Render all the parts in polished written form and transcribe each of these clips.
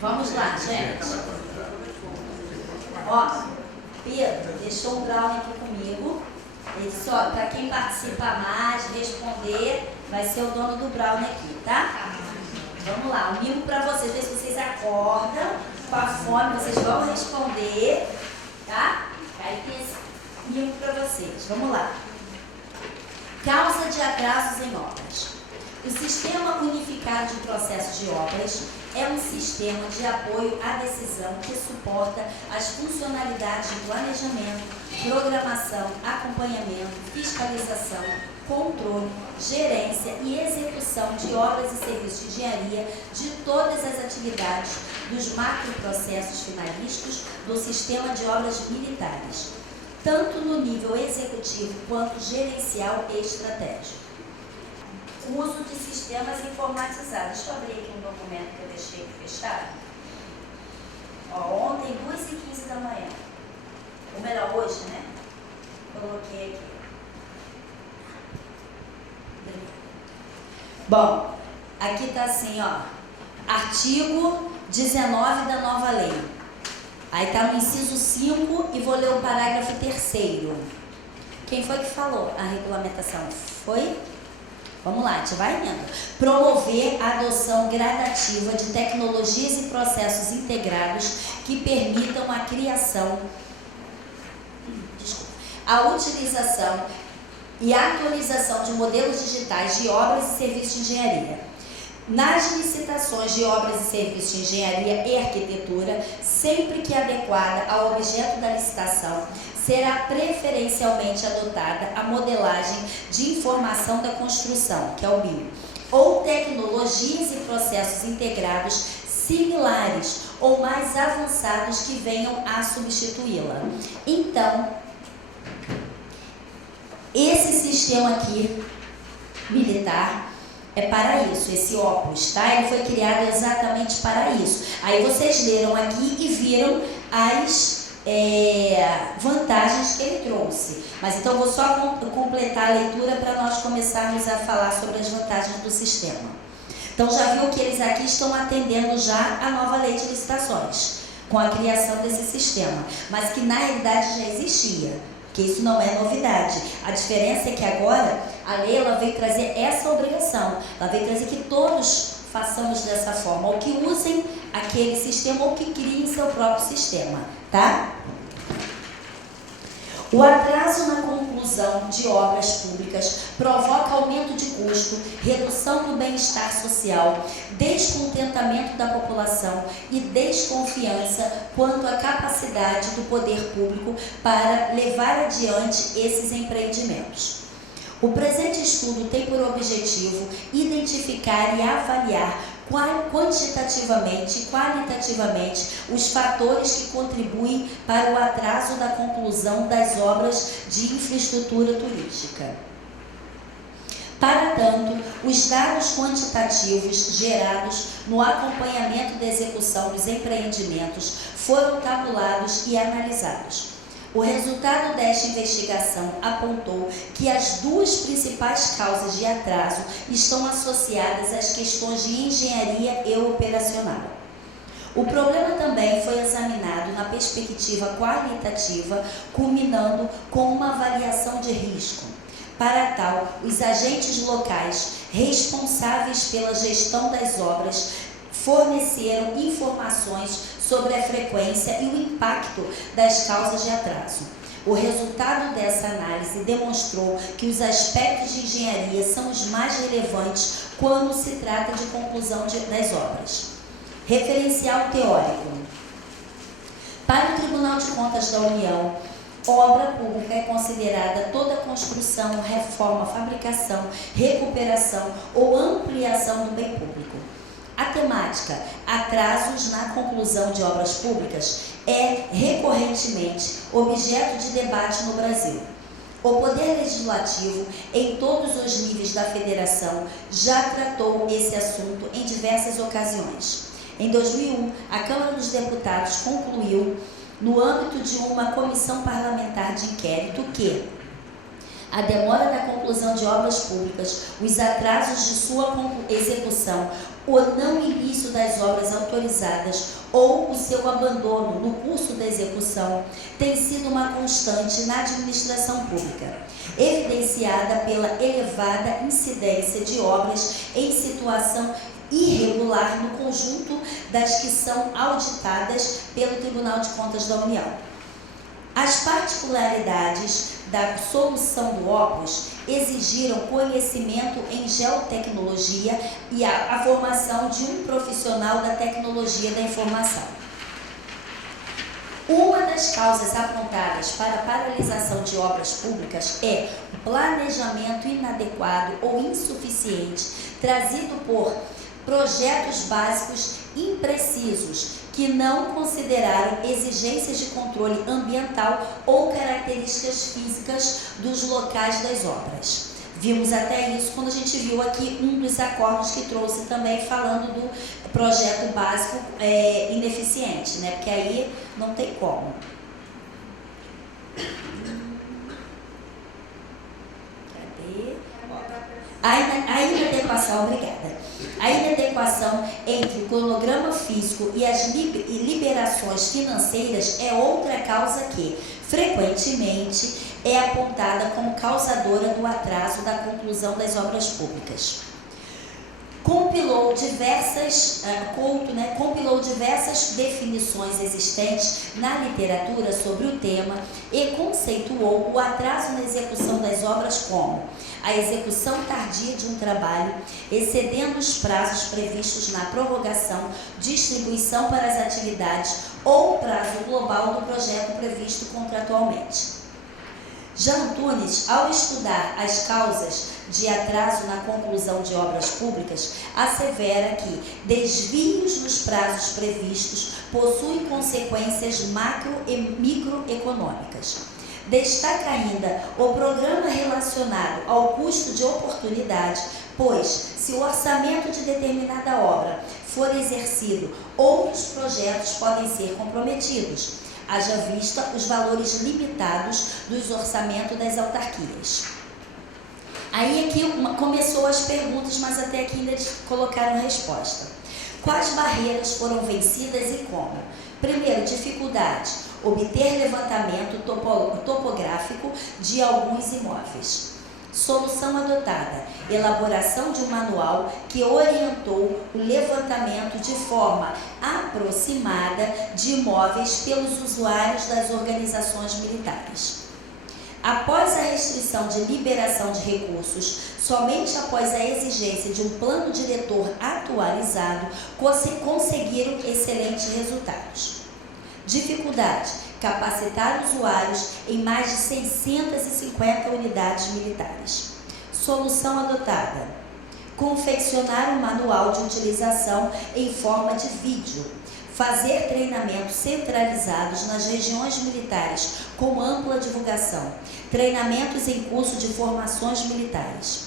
Vamos lá, gente. Ó, Pedro deixou um brownie aqui comigo. Ele disse, ó, para quem participar mais, responder, vai ser o dono do brownie aqui, tá? Vamos lá, um mimo para vocês, ver se vocês acordam com a fome, vocês vão responder, tá? Aí tem esse mimo para vocês. Vamos lá. Causa de atrasos em obras. O Sistema Unificado de Processos de Obras é um sistema de apoio à decisão que suporta as funcionalidades de planejamento, programação, acompanhamento, fiscalização, controle, gerência e execução de obras e serviços de engenharia de todas as atividades dos macroprocessos finalísticos do sistema de obras militares, tanto no nível executivo quanto gerencial e estratégico. Uso de sistemas informatizados. Deixa eu abrir aqui um documento que eu deixei fechado. Ó, ontem, 2h15 da manhã. Ou melhor, hoje, né? Coloquei aqui. Bom, aqui tá assim, ó. Artigo 19 da nova lei. Aí tá no inciso 5 e vou ler o parágrafo 3º. Quem foi que falou a regulamentação? Foi? Vamos lá, a gente vai indo. Promover a adoção gradativa de tecnologias e processos integrados que permitam a criação, a utilização e a atualização de modelos digitais de obras e serviços de engenharia. Nas licitações de obras e serviços de engenharia e arquitetura, sempre que adequada ao objeto da licitação, será preferencialmente adotada a modelagem de informação da construção, que é o BIM, ou tecnologias e processos integrados similares ou mais avançados que venham a substituí-la. Então, esse sistema aqui, militar, é para isso, esse óculos, tá? Ele foi criado exatamente para isso. Aí vocês leram aqui e viram as vantagens que ele trouxe. Mas então vou só completar a leitura para nós começarmos a falar sobre as vantagens do sistema. Então já viu que eles aqui estão atendendo já a nova lei de licitações, com a criação desse sistema, mas que na realidade já existia, que isso não é novidade. A diferença é que agora a lei ela veio trazer essa obrigação, ela veio trazer que todos façamos dessa forma, ou que usem aquele sistema ou que criem seu próprio sistema, tá? O atraso na conclusão de obras públicas provoca aumento de custo, redução do bem-estar social, descontentamento da população e desconfiança quanto à capacidade do poder público para levar adiante esses empreendimentos. O presente estudo tem por objetivo identificar e avaliar quantitativamente e qualitativamente os fatores que contribuem para o atraso da conclusão das obras de infraestrutura turística. Para tanto, os dados quantitativos gerados no acompanhamento da execução dos empreendimentos foram tabulados e analisados. O resultado desta investigação apontou que as duas principais causas de atraso estão associadas às questões de engenharia e operacional. O problema também foi examinado na perspectiva qualitativa, culminando com uma avaliação de risco. Para tal, os agentes locais responsáveis pela gestão das obras forneceram informações sobre a frequência e o impacto das causas de atraso. O resultado dessa análise demonstrou que os aspectos de engenharia são os mais relevantes quando se trata de conclusão das obras. Referencial teórico. Para o Tribunal de Contas da União, obra pública é considerada toda construção, reforma, fabricação, recuperação ou ampliação do bem público. A temática atrasos na conclusão de obras públicas é recorrentemente objeto de debate no Brasil. O Poder Legislativo, em todos os níveis da Federação, já tratou esse assunto em diversas ocasiões. Em 2001, a Câmara dos Deputados concluiu, no âmbito de uma comissão parlamentar de inquérito, que a demora da conclusão de obras públicas, os atrasos de sua execução o não início das obras autorizadas ou o seu abandono no curso da execução tem sido uma constante na administração pública, evidenciada pela elevada incidência de obras em situação irregular no conjunto das que são auditadas pelo Tribunal de Contas da União. As particularidades da solução do Opus exigiram conhecimento em geotecnologia e a formação de um profissional da tecnologia da informação. Uma das causas apontadas para a paralisação de obras públicas é o planejamento inadequado ou insuficiente trazido por projetos básicos imprecisos que não consideraram exigências de controle ambiental ou características físicas dos locais das obras. Vimos até isso quando a gente viu aqui um dos acordos que trouxe também falando do projeto básico ineficiente, né? Porque aí não tem como. Cadê? A inadequação, obrigada. A inadequação entre o cronograma físico e as liberações financeiras é outra causa que, frequentemente, é apontada como causadora do atraso da conclusão das obras públicas. Compilou diversas definições existentes na literatura sobre o tema e conceituou o atraso na execução das obras como a execução tardia de um trabalho, excedendo os prazos previstos na prorrogação, distribuição para as atividades ou prazo global do projeto previsto contratualmente. Jean Antunes, ao estudar as causas de atraso na conclusão de obras públicas, assevera que desvios nos prazos previstos possuem consequências macro e microeconômicas. Destaca ainda o programa relacionado ao custo de oportunidade, pois, se o orçamento de determinada obra for exercido, outros projetos podem ser comprometidos, haja vista os valores limitados dos orçamentos das autarquias. Aí aqui começou as perguntas, mas até aqui ainda eles colocaram a resposta. Quais barreiras foram vencidas e como? Primeiro, dificuldade, obter levantamento topográfico de alguns imóveis. Solução adotada, elaboração de um manual que orientou o levantamento de forma aproximada de imóveis pelos usuários das organizações militares. Após a restrição de liberação de recursos, somente após a exigência de um plano diretor atualizado, conseguiram excelentes resultados. Dificuldade, capacitar usuários em mais de 650 unidades militares. Solução adotada, confeccionar um manual de utilização em forma de vídeo, fazer treinamentos centralizados nas regiões militares com ampla divulgação, treinamentos em curso de formações militares.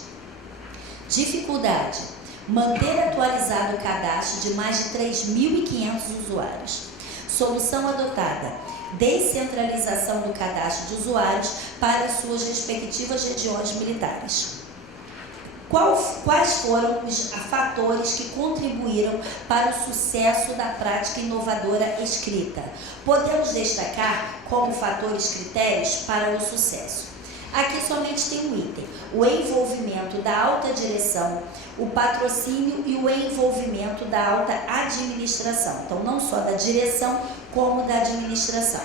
Dificuldade, manter atualizado o cadastro de mais de 3.500 usuários. Solução adotada, descentralização do cadastro de usuários para suas respectivas regiões militares. Quais foram os fatores que contribuíram para o sucesso da prática inovadora escrita? Podemos destacar como fatores critérios para o sucesso. Aqui somente tem um item, o envolvimento da alta direção, o patrocínio e o envolvimento da alta administração. Então, não só da direção, como da administração.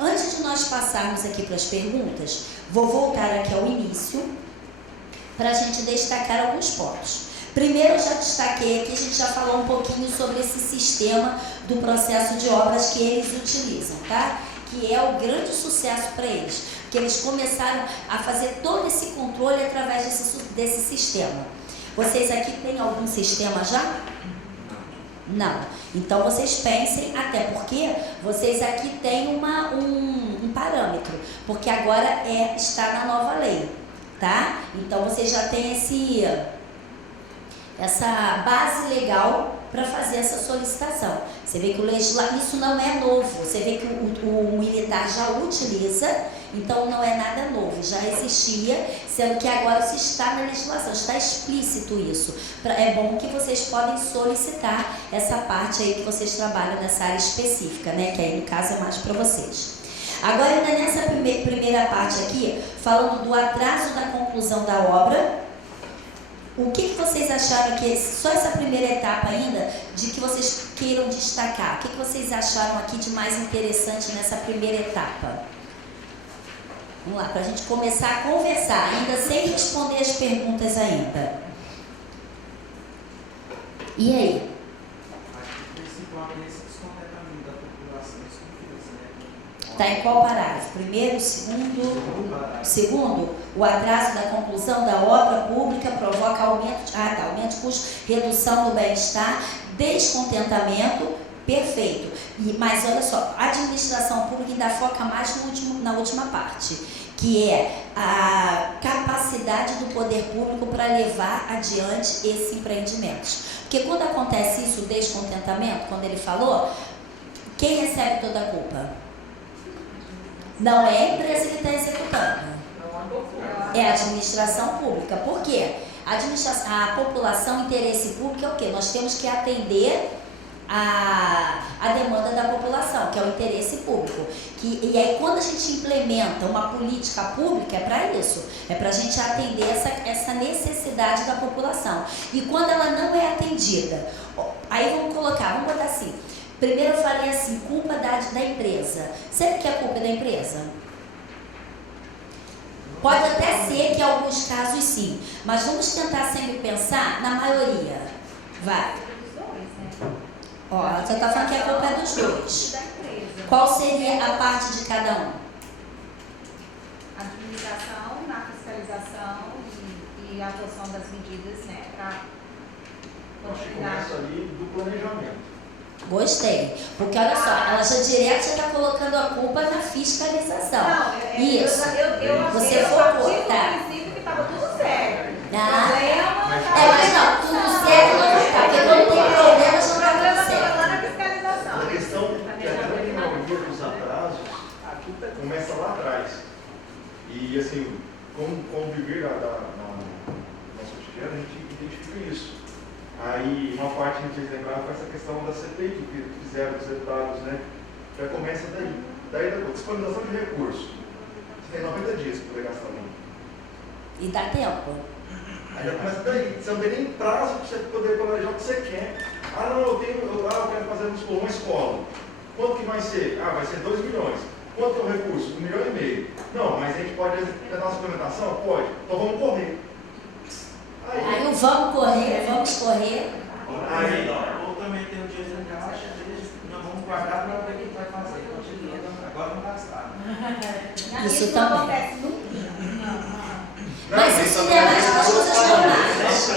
Antes de nós passarmos aqui para as perguntas, vou voltar aqui ao início, para a gente destacar alguns pontos. Primeiro, eu já destaquei aqui, a gente já falou um pouquinho sobre esse sistema do processo de obras que eles utilizam, tá? Que é o grande sucesso para eles, que eles começaram a fazer todo esse controle através desse sistema. Vocês aqui têm algum sistema já? Não. Então, vocês pensem, até porque vocês aqui têm um parâmetro, porque agora está na nova lei, tá? Então, vocês já têm essa base legal para fazer essa solicitação. Você vê que o legislador, isso não é novo, você vê que o militar já utiliza, então não é nada novo, já existia, sendo que agora isso está na legislação, está explícito isso. É bom que vocês podem solicitar essa parte aí que vocês trabalham nessa área específica, né? Que aí no caso é mais para vocês. Agora, ainda nessa primeira parte aqui, falando do atraso da conclusão da obra, o que vocês acharam que, só essa primeira etapa ainda, de que vocês queiram destacar? O que vocês acharam aqui de mais interessante nessa primeira etapa? Vamos lá, para a gente começar a conversar, ainda sem responder as perguntas ainda. E aí? Acho que o principal é esse descontentamento da população, desconfiança, né? Está em qual parágrafo? Primeiro, segundo, o atraso da conclusão da obra pública provoca aumento de custo, redução do bem-estar, descontentamento, perfeito. Mas olha só, a administração pública ainda foca mais na última parte, que é a capacidade do poder público para levar adiante esses empreendimentos. Porque quando acontece isso, o descontentamento, quando ele falou, quem recebe toda a culpa? Não é a empresa que está executando, é a administração pública. Por quê? A população, interesse público é o quê? Nós temos que atender a demanda da população, que é o interesse público. E aí, quando a gente implementa uma política pública, é para isso, é para a gente atender essa necessidade da população. E quando ela não é atendida, aí vamos botar assim. Primeiro eu falei assim, culpa da empresa. Será que a culpa é da empresa? Pode até ser que em alguns casos sim, mas vamos tentar sempre pensar na maioria. Vai. Ó, você está falando que a culpa é dos dois. Qual seria a parte de cada um? A administração, na fiscalização e a adoção das medidas, né, para Acho que começa ali do planejamento. Gostei, porque olha só, ela já direto está colocando a culpa na fiscalização. Não, isso. Você focou, tá? No princípio que estava tudo certo. Mas não, tudo certo não está, porque quando tem problema já está tudo certo. Lá na fiscalização. A questão é que a grande maioria dos atrasos começa lá atrás. E assim, como viver da nossa cotidiana, a gente identifica isso. Aí, uma parte que a gente lembrava foi essa questão da CPI que fizeram os deputados, né? Já começa daí. Daí, da disponibilização de recursos. Você tem 90 dias para poder gastar ali. E dá tempo. Aí já começa daí. Você não tem nem prazo para você poder planejar o que você quer. Ah, não, eu quero fazer uma escola. Quanto que vai ser? Ah, vai ser 2 milhões. Quanto é o recurso? 1,5 milhão. Não, mas a gente pode ter nossa implementação? Pode. Então vamos correr. Aí o vamos correr. Ou também tem o dinheiro em caixa, nós vamos guardar para ver o que vai fazer. Agora vamos gastar. Isso também. Não acontece nunca. Mas isso ainda é mais para as coisas normais.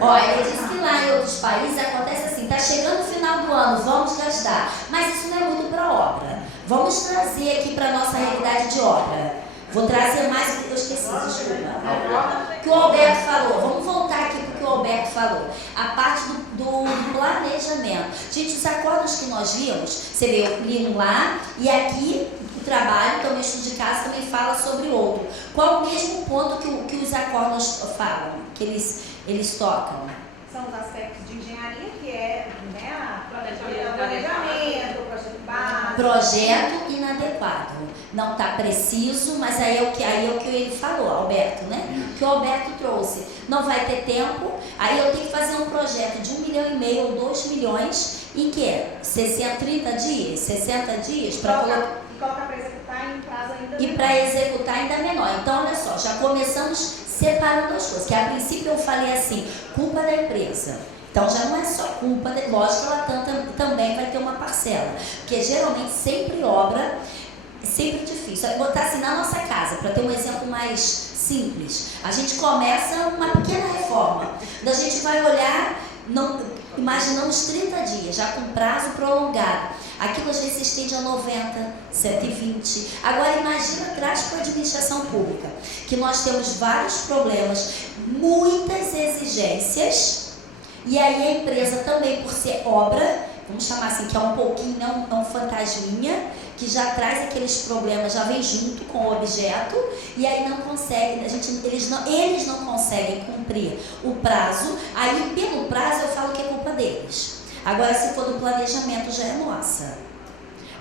Olha, ele disse que lá em outros países acontece assim, está chegando o final do ano, vamos gastar. Mas isso não é muito para obra. Vamos trazer aqui para a nossa realidade de obra. Vou trazer mais, eu esqueci, desculpa. Que o Alberto falou. Vamos voltar aqui para o que o Alberto falou. A parte do planejamento. Gente, os acordos que nós vimos, você vê, eu li lá, e aqui o trabalho, também o estudo de casa, também fala sobre outro. Qual o mesmo ponto que os acordos falam, que eles tocam? São os aspectos de engenharia, que é, né, planejamento, projeto básico. Projeto inadequado. Não está preciso, mas aí é o que ele falou, Alberto, né? Que o Alberto trouxe. Não vai ter tempo, aí eu tenho que fazer um projeto de 1,5 milhão ou 2 milhões, em que? 30 dias, 60 dias para colocar. E coloca para executar em prazo ainda menor. E para executar ainda menor. Então, olha só, já começamos separando as coisas. Que a princípio eu falei assim, culpa da empresa. Então já não é só culpa, lógico que ela também vai ter uma parcela. Porque geralmente sempre obra, sempre difícil. Botar assim na nossa casa, para ter um exemplo mais simples. A gente começa uma pequena reforma. A gente vai olhar, imaginamos 30 dias, já com prazo prolongado. Aquilo às vezes se estende a 90, 120. Agora imagina atrás para a administração pública, que nós temos vários problemas, muitas exigências, E aí a empresa também, por ser obra, vamos chamar assim, que é um pouquinho, não é um fantasminha, que já traz aqueles problemas, já vem junto com o objeto, e aí não consegue, eles não conseguem cumprir o prazo. Aí pelo prazo eu falo que é culpa deles. Agora, se for do planejamento, já é nossa.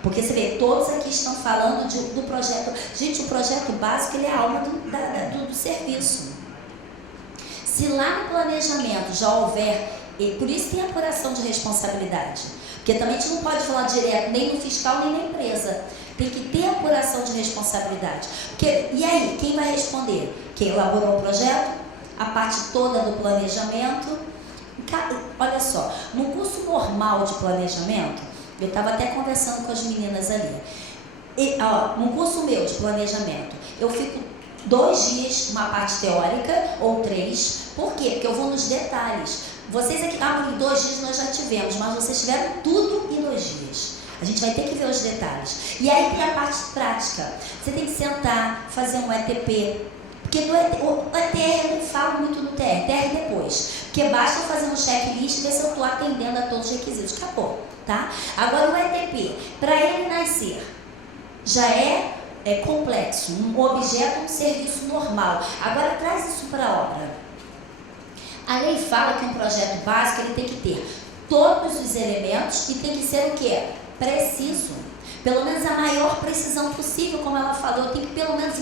Porque você vê, todos aqui estão falando do projeto. Gente, o projeto básico, ele é a alma do serviço. Se lá no planejamento já houver, por isso tem apuração de responsabilidade. Porque também a gente não pode falar direto nem no fiscal nem na empresa. Tem que ter apuração de responsabilidade. Porque, e aí, quem vai responder? Quem elaborou o projeto? A parte toda do planejamento? Olha só, no curso normal de planejamento, eu estava até conversando com as meninas ali. No curso meu de planejamento, eu fico 2 dias, uma parte teórica, ou 3. Por quê? Porque eu vou nos detalhes. Vocês aqui, em 2 dias nós já tivemos, mas vocês tiveram tudo em 2 dias. A gente vai ter que ver os detalhes. E aí tem a parte prática. Você tem que sentar, fazer um ETP. Porque o ETR eu não falo muito no TR, TR depois. Porque basta eu fazer um checklist e ver se eu estou atendendo a todos os requisitos. Acabou, tá? Agora o ETP, para ele nascer, já é complexo. Um objeto, um serviço normal. Agora traz isso para a obra. A lei fala que um projeto básico ele tem que ter todos os elementos e tem que ser o quê? Preciso. Pelo menos a maior precisão possível, como ela falou, eu tenho que pelo menos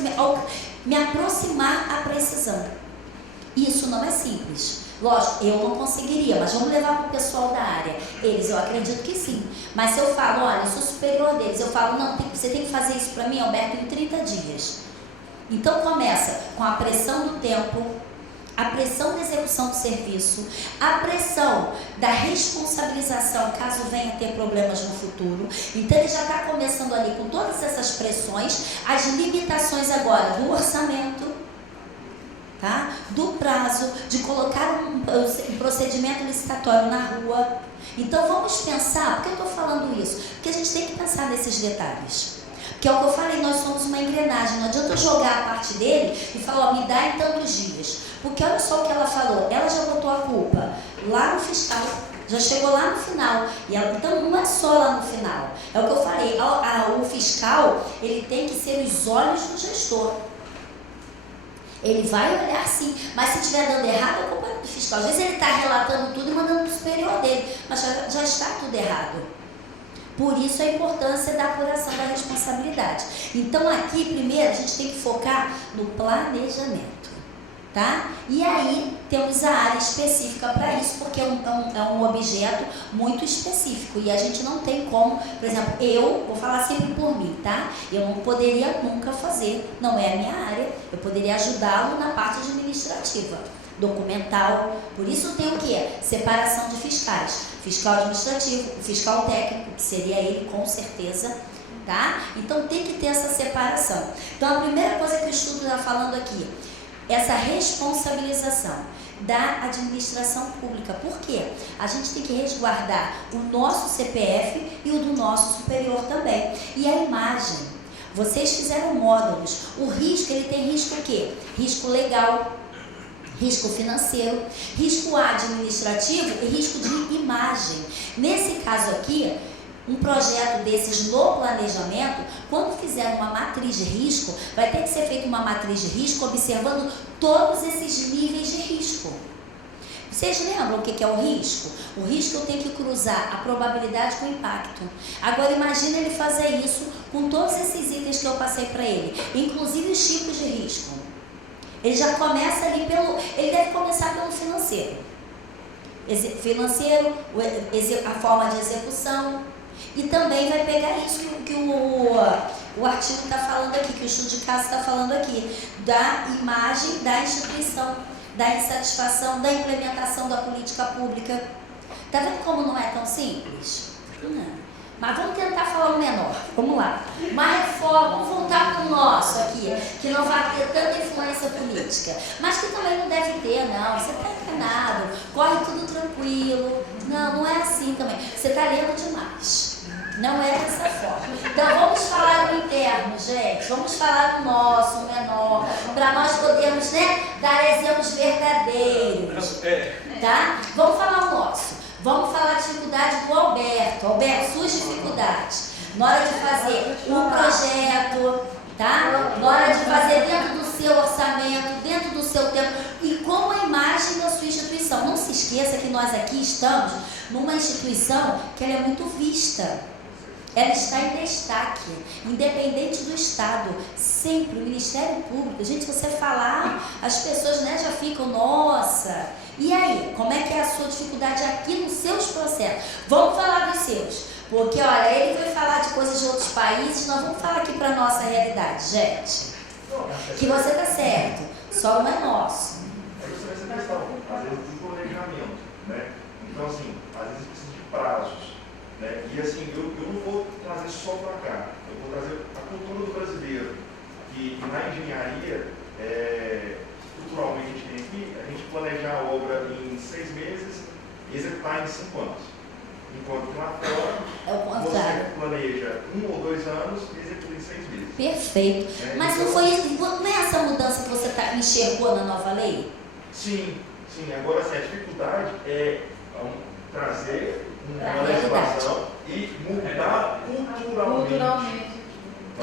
me aproximar à precisão. Isso não é simples. Lógico, eu não conseguiria, mas vamos levar para o pessoal da área. Eles, eu acredito que sim. Mas se eu falo, olha, eu sou superior deles, eu falo, não, você tem que fazer isso para mim, Alberto, em 30 dias. Então começa com a pressão do tempo, a pressão da execução do serviço, a pressão da responsabilização caso venha a ter problemas no futuro. Então ele já está começando ali com todas essas pressões, as limitações agora do orçamento, tá? Do prazo, de colocar um procedimento licitatório na rua. Então vamos pensar, por que eu estou falando isso? Porque a gente tem que pensar nesses detalhes. Porque é o que eu falei, nós somos uma engrenagem, não adianta eu jogar a parte dele e falar, ó, me dá em tantos dias. Porque olha só o que ela falou, ela já botou a culpa lá no fiscal, já chegou lá no final. E ela, então não é só lá no final, é o que eu falei, o fiscal, ele tem que ser os olhos do gestor. Ele vai olhar sim, mas se estiver dando errado, a culpa é do fiscal. Às vezes ele está relatando tudo e mandando para o superior dele, mas já está tudo errado. Por isso a importância da apuração da responsabilidade. Então aqui, primeiro, a gente tem que focar no planejamento, tá? E aí temos a área específica para isso, porque é um objeto muito específico. E a gente não tem como, por exemplo, eu vou falar sempre por mim, tá? Eu não poderia nunca fazer, não é a minha área, eu poderia ajudá-lo na parte administrativa, documental. Por isso tem o quê? Separação de fiscais. Fiscal administrativo, o fiscal técnico, que seria ele com certeza, tá? Então tem que ter essa separação. Então a primeira coisa que o estudo está falando aqui, essa responsabilização da administração pública. Por quê? A gente tem que resguardar o nosso CPF e o do nosso superior também. E a imagem. Vocês fizeram módulos. O risco, ele tem risco o quê? Risco legal, risco financeiro, risco administrativo e risco de imagem. Nesse caso aqui, um projeto desses no planejamento, quando fizer uma matriz de risco, vai ter que ser feita uma matriz de risco observando todos esses níveis de risco. Vocês lembram o que é o risco? O risco eu tenho que cruzar a probabilidade com o impacto. Agora imagina ele fazer isso com todos esses itens que eu passei para ele, inclusive os tipos de risco. Ele já começa ali ele deve começar pelo financeiro. Financeiro, a forma de execução. E também vai pegar isso que o artigo está falando aqui, que o estudo de caso está falando aqui, da imagem da instituição, da insatisfação, da implementação da política pública. Está vendo como não é tão simples? Não. Mas vamos tentar falar o menor. Vamos lá. Uma reforma, vamos voltar para o nosso aqui, que não vai ter tanta influência política, mas que também não deve ter, não. Você está enganado, corre tudo tranquilo. Não é assim também. Você está lendo demais. Não é dessa forma. Então vamos falar do interno, gente. Vamos falar do nosso, o menor, para nós podermos, dar exemplos verdadeiros. Tá? Vamos falar o Vamos falar de dificuldade do Alberto. Alberto, suas dificuldades. Na hora de fazer um projeto, tá? Na hora de fazer dentro do seu orçamento, dentro do seu tempo e com a imagem da sua instituição. Não se esqueça que nós aqui estamos numa instituição que ela é muito vista. Ela está em destaque, independente do Estado. Sempre o Ministério Público, gente, se você falar, as pessoas, né, já ficam, nossa. E aí, como é que é a sua dificuldade aqui nos seus processos? Vamos falar dos seus. Porque, olha, ele vai falar de coisas de outros países, nós vamos falar aqui para a nossa realidade, gente. Que você está certo, só não é nosso. É justamente essa questão, às vezes, do planejamento, né? Então, assim, às vezes precisa de prazos. Né? E assim, eu não vou trazer só para cá, eu vou trazer a cultura do brasileiro, que na engenharia, culturalmente a gente tem aqui, a gente planejar a obra em 6 meses e executar em 5 anos. Enquanto que lá fora, você planeja 1 ou 2 anos e executa em 6 meses. Perfeito. Mas então, não foi isso, não é essa mudança que você enxergou na nova lei? Sim. Agora, assim, a dificuldade é trazer uma legislação e mudar culturalmente.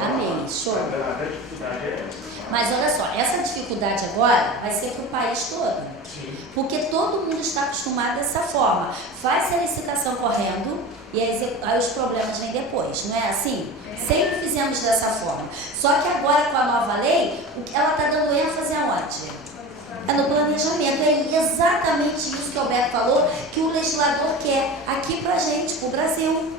Amém, show. A dificuldade é essa. Mas olha só, essa dificuldade agora vai ser para o país todo. Sim. Porque todo mundo está acostumado dessa forma. Faz a licitação correndo e aí os problemas vêm depois, não é assim? Sempre fizemos dessa forma. Só que agora com a nova lei, ela está dando ênfase aonde? É no planejamento. É exatamente isso que o Alberto falou, que o legislador quer aqui pra gente, pro Brasil.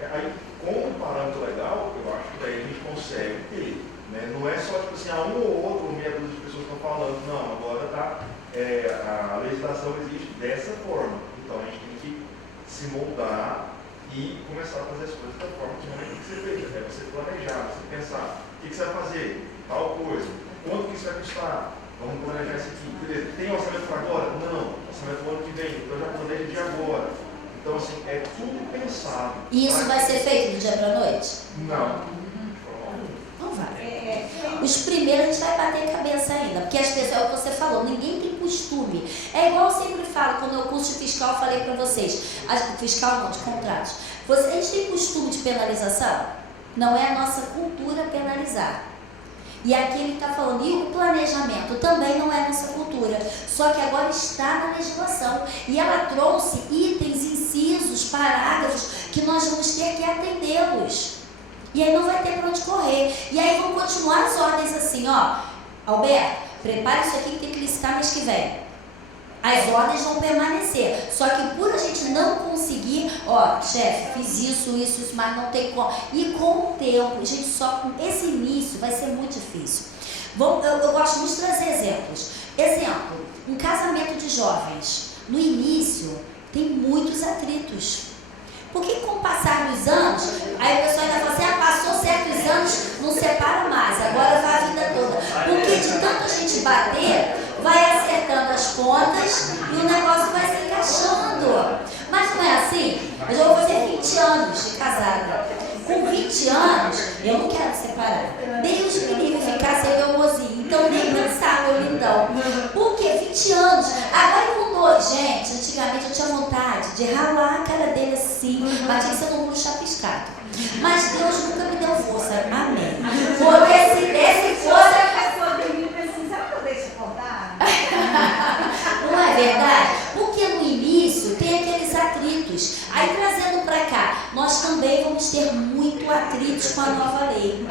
Aí, com um parâmetro legal, eu acho que daí a gente consegue ter. Né? Não é só tipo assim, um ou outro, meia dúzia de pessoas estão falando, não, agora tá, a legislação existe dessa forma. Então a gente tem que se moldar e começar a fazer as coisas da forma que realmente tem que ser feita. É você planejar, você pensar, o que você vai fazer? Tal coisa. Quanto que isso vai custar? Vamos planejar isso aqui. Beleza. Tem orçamento para agora? Não. Orçamento para o ano que vem. Então já planeja de agora. Então, assim, é tudo pensado. E isso vai ser feito do dia para a noite? Não. Não vai. Os primeiros a gente vai bater cabeça ainda. Porque as pessoas, é o que você falou, ninguém tem costume. É igual eu sempre falo, quando eu curso de fiscal, eu falei para vocês. Fiscal não, de contratos. A gente tem costume de penalização? Não é a nossa cultura penalizar. E aqui ele está falando, e o planejamento também não é nossa cultura, só que agora está na legislação. E ela trouxe itens, incisos, parágrafos, que nós vamos ter que atendê-los. E aí não vai ter para onde correr. E aí vão continuar as ordens assim, ó, Alberto, prepara isso aqui que tem que licitar mês que vem. As ordens vão permanecer, só que por a gente não conseguir, ó, chefe, fiz isso, mas não tem como. E com o tempo, gente, só com esse início vai ser muito difícil. Eu gosto muito de trazer exemplos. Exemplo, um casamento de jovens. No início, tem muitos atritos. Porque com o passar dos anos, aí o pessoal ainda fala assim, passou certos anos, não separa mais, agora vai a vida toda. Porque de tanto a gente bater, vai acertando as pontas e o negócio vai se encaixando. Mas não é assim? Eu já vou fazer 20 anos de casada. Com 20 anos, eu não quero separar. Deus me livre ficar sem meu mozinho. Então nem pensar, meu lindão. Por quê? 20 anos. Agora com 2, gente, antigamente eu tinha vontade de ralar a cara dele assim, mas tinha que ser num chapiscado. Mas Deus nunca me deu força. Amém. Porque se fosse a pessoa de mim, será que eu deixo contar? Não é verdade? Porque no início tem aqueles atritos. Aí trazendo para cá, nós também vamos ter muito atritos com a nova lei.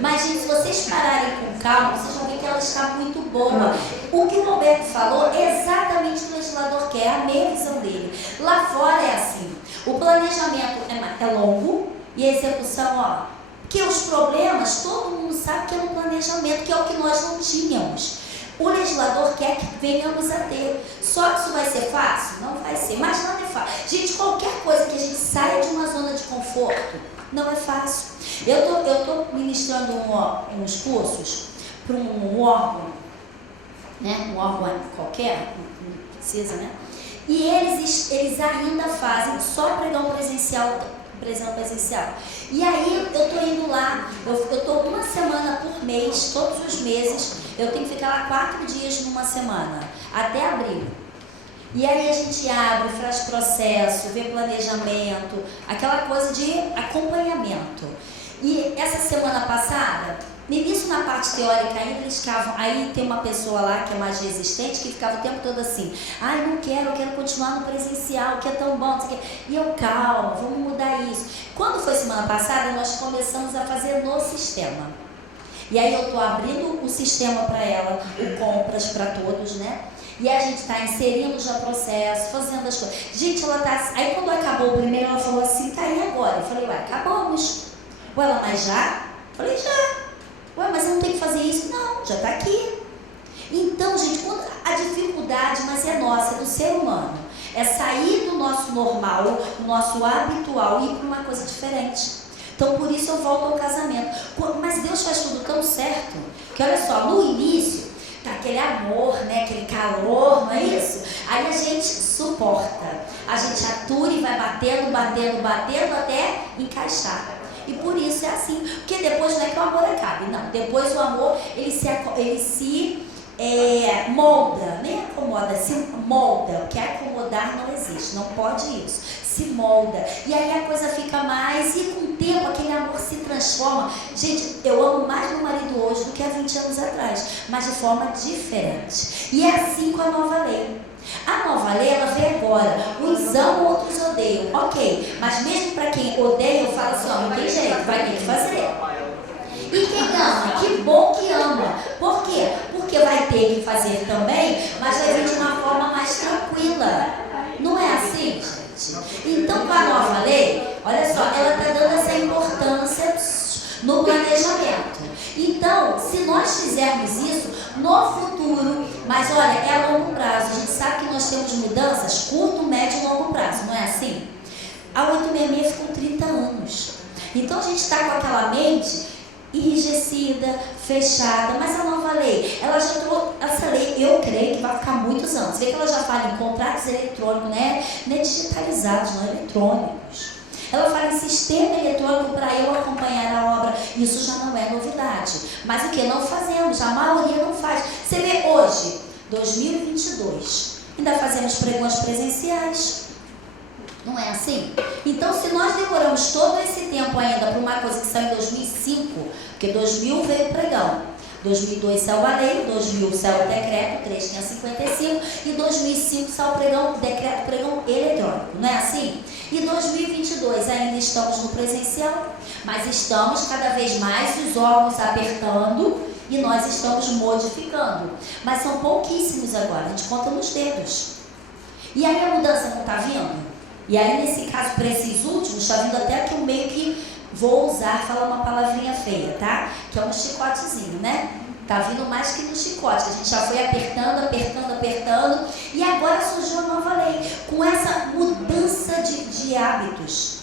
Mas, gente, se vocês pararem com calma, vocês vão ver que ela está muito boa. O que o Roberto falou é exatamente o que o legislador quer, a minha visão dele. Lá fora é assim, o planejamento é longo e a execução, ó, porque os problemas, todo mundo sabe que é no planejamento, que é o que nós não tínhamos. O legislador quer que venhamos a ter. Só que isso vai ser fácil? Não vai ser, mas nada é fácil. Gente, qualquer coisa que a gente saia de uma zona de conforto, não é fácil. Eu tô ministrando uns cursos para um órgão, né? Um órgão qualquer, não precisa, né? E eles ainda fazem só pregão presencial. E aí eu tô indo lá, eu tô uma semana por mês, todos os meses, eu tenho que ficar lá 4 dias numa semana, até abril. E aí a gente abre, faz processo, vê planejamento, aquela coisa de acompanhamento. E essa semana passada, nisso na parte teórica ainda, eles ficavam, aí tem uma pessoa lá que é mais resistente, que ficava o tempo todo assim, ai, não quero, eu quero continuar no presencial, que é tão bom, não sei o quê. E eu, calma, vamos mudar isso. Quando foi semana passada, nós começamos a fazer no sistema. E aí eu estou abrindo o sistema para ela, o compras para todos, né? E a gente está inserindo já o processo, fazendo as coisas. Gente, ela tá. Aí quando acabou o primeiro, ela falou assim, tá aí agora. Eu falei, ué, acabamos. Ué, ela, mas já? Eu falei, já. Ué, mas eu não tenho que fazer isso? Não, já está aqui. Então, gente, quando a dificuldade, mas é nossa, é do ser humano. É sair do nosso normal, do nosso habitual e ir para uma coisa diferente. Então, por isso eu volto ao casamento. Mas Deus faz tudo tão certo, que olha só, no início, tá aquele amor, né? Aquele calor, não é isso? Aí a gente suporta, a gente atura e vai batendo, batendo, batendo até encaixar. E por isso é assim, porque depois não é que o amor acabe, não. Depois o amor, ele se molda, nem acomoda, se molda, porque acomodar não existe, não pode isso, se molda, e aí a coisa fica mais, e com o tempo aquele amor se transforma. Gente, eu amo mais meu marido hoje do que há 20 anos atrás, mas de forma diferente, e é assim com a nova lei. A nova lei, ela vem agora, uns amam, outros odeiam, ok, mas mesmo para quem odeia, eu falo assim, ó, não tem jeito, vai ter que fazer. E quem ama, que bom que ama. Por quê? Porque vai ter que fazer também, mas vai vir de uma forma mais tranquila. Não é assim, gente? Então, com a nova lei, olha só, ela está dando essa importância no planejamento. Então, se nós fizermos isso no futuro, mas olha, é a longo prazo. A gente sabe que nós temos mudanças curto, médio e longo prazo, não é assim? A 866 ficou 30 anos. Então, a gente está com aquela mente enrijecida, fechada, mas a nova lei, ela já trouxe, essa lei, eu creio que vai ficar muitos anos. Você vê que ela já fala em contratos eletrônicos, né? Não é digitalizados, não é eletrônicos. Ela fala em sistema eletrônico para eu acompanhar a obra. Isso já não é novidade. Mas o que? Não fazemos, a maioria não faz. Você vê hoje, 2022, ainda fazemos pregões presenciais. Não é assim? Então, se nós demoramos todo esse tempo ainda para uma coisa que saiu em 2005, porque 2000 veio o pregão, 2002 saiu a lei, 2000 saiu o decreto 3555 e 2005 saiu o pregão, decreto pregão eletrônico, não é assim? E 2022 ainda estamos no presencial, mas estamos cada vez mais os órgãos apertando e nós estamos modificando. Mas são pouquíssimos agora, a gente conta nos dedos. E aí a mudança não está vindo? E aí, nesse caso, para esses últimos, está vindo até que eu meio que vou usar, falar uma palavrinha feia, tá? Que é um chicotezinho, né? Tá vindo mais que no chicote, a gente já foi apertando, apertando, apertando, e agora surgiu a nova lei, com essa mudança de hábitos.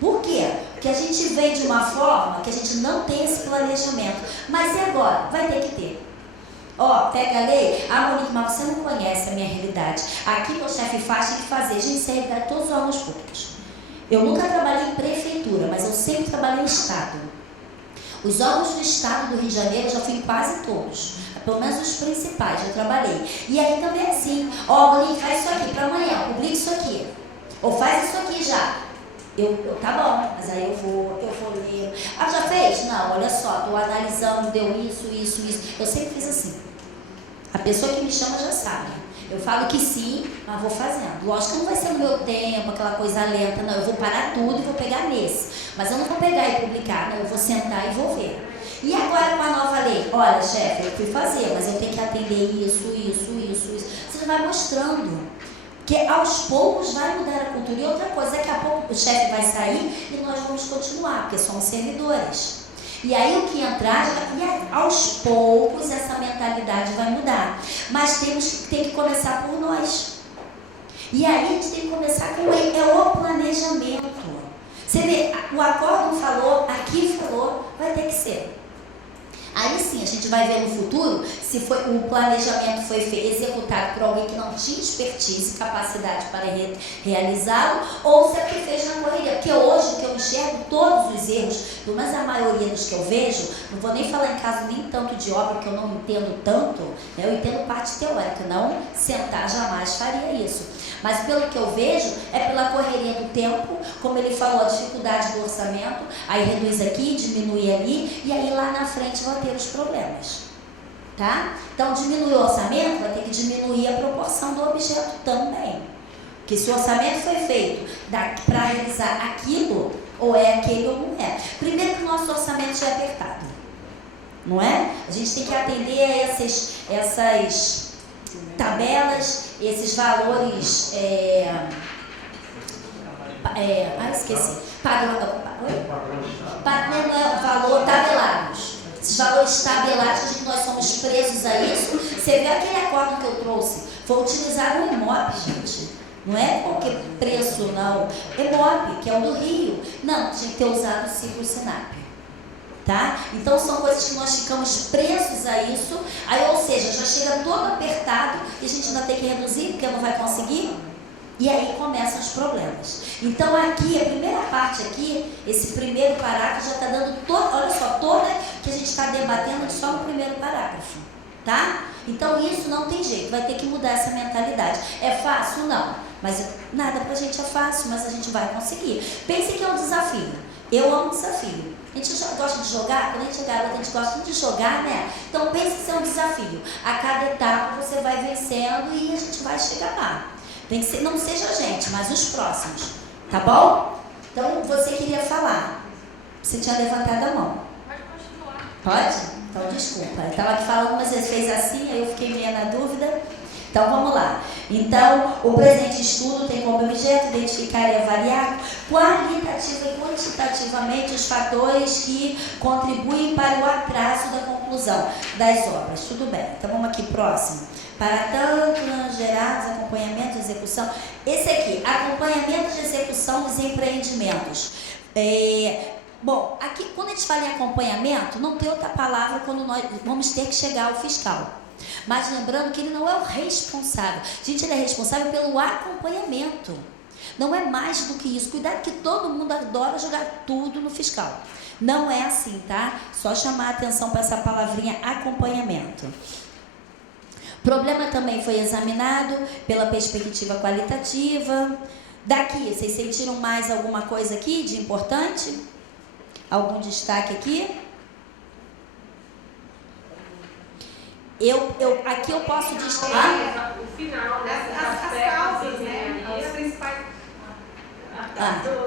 Por quê? Porque a gente vem de uma forma que a gente não tem esse planejamento. Mas e agora? Vai ter que ter. Ó, pega a lei, Monique, mas você não conhece a minha realidade. Aqui meu chefe faz, tem que fazer. Gente, isso é realidade de todos os órgãos públicos. Eu nunca trabalhei em prefeitura, mas eu sempre trabalhei em estado. Os órgãos do estado do Rio de Janeiro eu já fui em quase todos. Pelo menos os principais, eu trabalhei. E aí também é assim, ó, Monique, faz isso aqui para amanhã, publica isso aqui. Ou faz isso aqui já. Tá bom, mas aí eu vou ler. Ah, já fez? Não, olha só, estou analisando, deu isso. Eu sempre fiz assim. A pessoa que me chama já sabe. Eu falo que sim, mas vou fazendo. Lógico que não vai ser no meu tempo, aquela coisa lenta, não. Eu vou parar tudo e vou pegar nesse. Mas eu não vou pegar e publicar, não. Eu vou sentar e vou ver. E agora com a nova lei? Olha, chefe, eu fui fazer, mas eu tenho que atender isso. Você vai mostrando. Porque aos poucos vai mudar a cultura. E outra coisa, daqui a pouco o chefe vai sair e nós vamos continuar, porque somos servidores. E aí o que entrar, e aos poucos essa mentalidade vai mudar. Mas tem que começar por nós. E aí a gente tem que começar com o planejamento. Você vê, o acórdão falou, aqui falou, vai ter que ser. Aí sim, a gente vai ver no futuro se o planejamento foi executado por alguém que não tinha expertise, capacidade para realizá-lo, ou se é porque fez na correria. Porque hoje o que eu enxergo, todos os alguns erros, pelo menos a maioria dos que eu vejo, não vou nem falar em caso nem tanto de obra, porque eu não entendo tanto, né? Eu entendo parte teórica, não sentar jamais faria isso. Mas pelo que eu vejo, é pela correria do tempo, como ele falou, a dificuldade do orçamento, aí reduz aqui, diminui ali, e aí lá na frente vão ter os problemas. Tá? Então, diminuir o orçamento, vai ter que diminuir a proporção do objeto também. Porque se o orçamento foi feito para realizar aquilo, ou é aquele ou não é. Primeiro que o nosso orçamento já é apertado, não é? A gente tem que atender a essas tabelas, esses valores, esqueci. Valor tabelados. Esses valores tabelados, nós somos presos a isso. Você vê aquele acordo que eu trouxe, foi utilizado o EMOP, gente. Não é qualquer preço, não. EMOP, que é o do Rio. Não, tinha que ter usado o ciclo SINAP. Tá? Então são coisas que nós ficamos presos a isso. Aí, ou seja, já chega todo apertado e a gente ainda tem que reduzir, porque não vai conseguir. E aí começam os problemas. Então aqui, a primeira parte aqui, esse primeiro parágrafo já está dando olha só, toda que a gente está debatendo só no primeiro parágrafo. Tá? Então isso não tem jeito, vai ter que mudar essa mentalidade. É fácil? Não. Mas nada pra gente é fácil, mas a gente vai conseguir. Pense que é um desafio. Eu amo desafio. A gente gosta de jogar, quando a gente é garota, a gente gosta de jogar, né? Então pense que isso é um desafio. A cada etapa você vai vencendo e a gente vai chegar lá. Tem que ser, não seja a gente, mas os próximos. Tá bom? Então você queria falar. Você tinha levantado a mão. Pode continuar. Pode? Então desculpa. Eu estava aqui falando, mas você fez assim, aí eu fiquei meio na dúvida. Então vamos lá. Então, o presente estudo tem como objeto identificar e avaliar qualitativa e quantitativamente os fatores que contribuem para o atraso da conclusão das obras. Tudo bem. Então vamos aqui, próximo. Para tanto gerados, acompanhamento de execução. Esse aqui, acompanhamento de execução dos empreendimentos. Bom, aqui quando a gente fala em acompanhamento, não tem outra palavra quando nós vamos ter que chegar ao fiscal. Mas lembrando que ele não é o responsável. Gente, ele é responsável pelo acompanhamento. Não é mais do que isso. Cuidado que todo mundo adora jogar tudo no fiscal. Não é assim, tá? Só chamar a atenção para essa palavrinha acompanhamento. O problema também foi examinado pela perspectiva qualitativa. Daqui, vocês sentiram mais alguma coisa aqui de importante? Algum destaque aqui? Aqui eu posso destacar. O final, né? As causas, né? Os principais.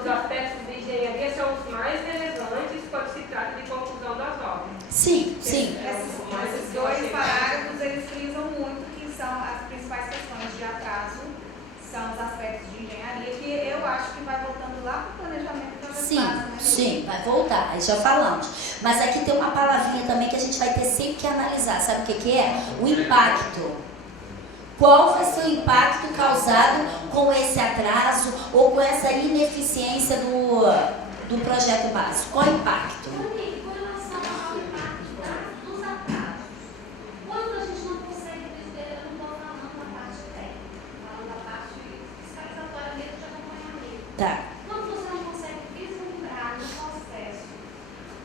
Os aspectos de engenharia são os mais relevantes quando se trata de conclusão das obras. Sim, sim. Esses dois parágrafos, eles frisam muito que são as principais questões de atraso, são os aspectos de engenharia, que eu acho que vai voltando lá para o planejamento da Sim, né? sim, vai voltar, aí já falamos. Mas aqui tem uma palavrinha também que a gente vai ter sempre que analisar. Sabe o que é? O impacto. Qual vai ser o impacto causado com esse atraso ou com essa ineficiência do projeto básico? Qual o impacto? Com relação ao impacto dos atrasos, quando a gente não consegue dizer, eu não estou falando da parte técnica, falando da parte fiscalizatória mesmo de acompanhamento. Tá. Quando você não consegue vislumbrar no processo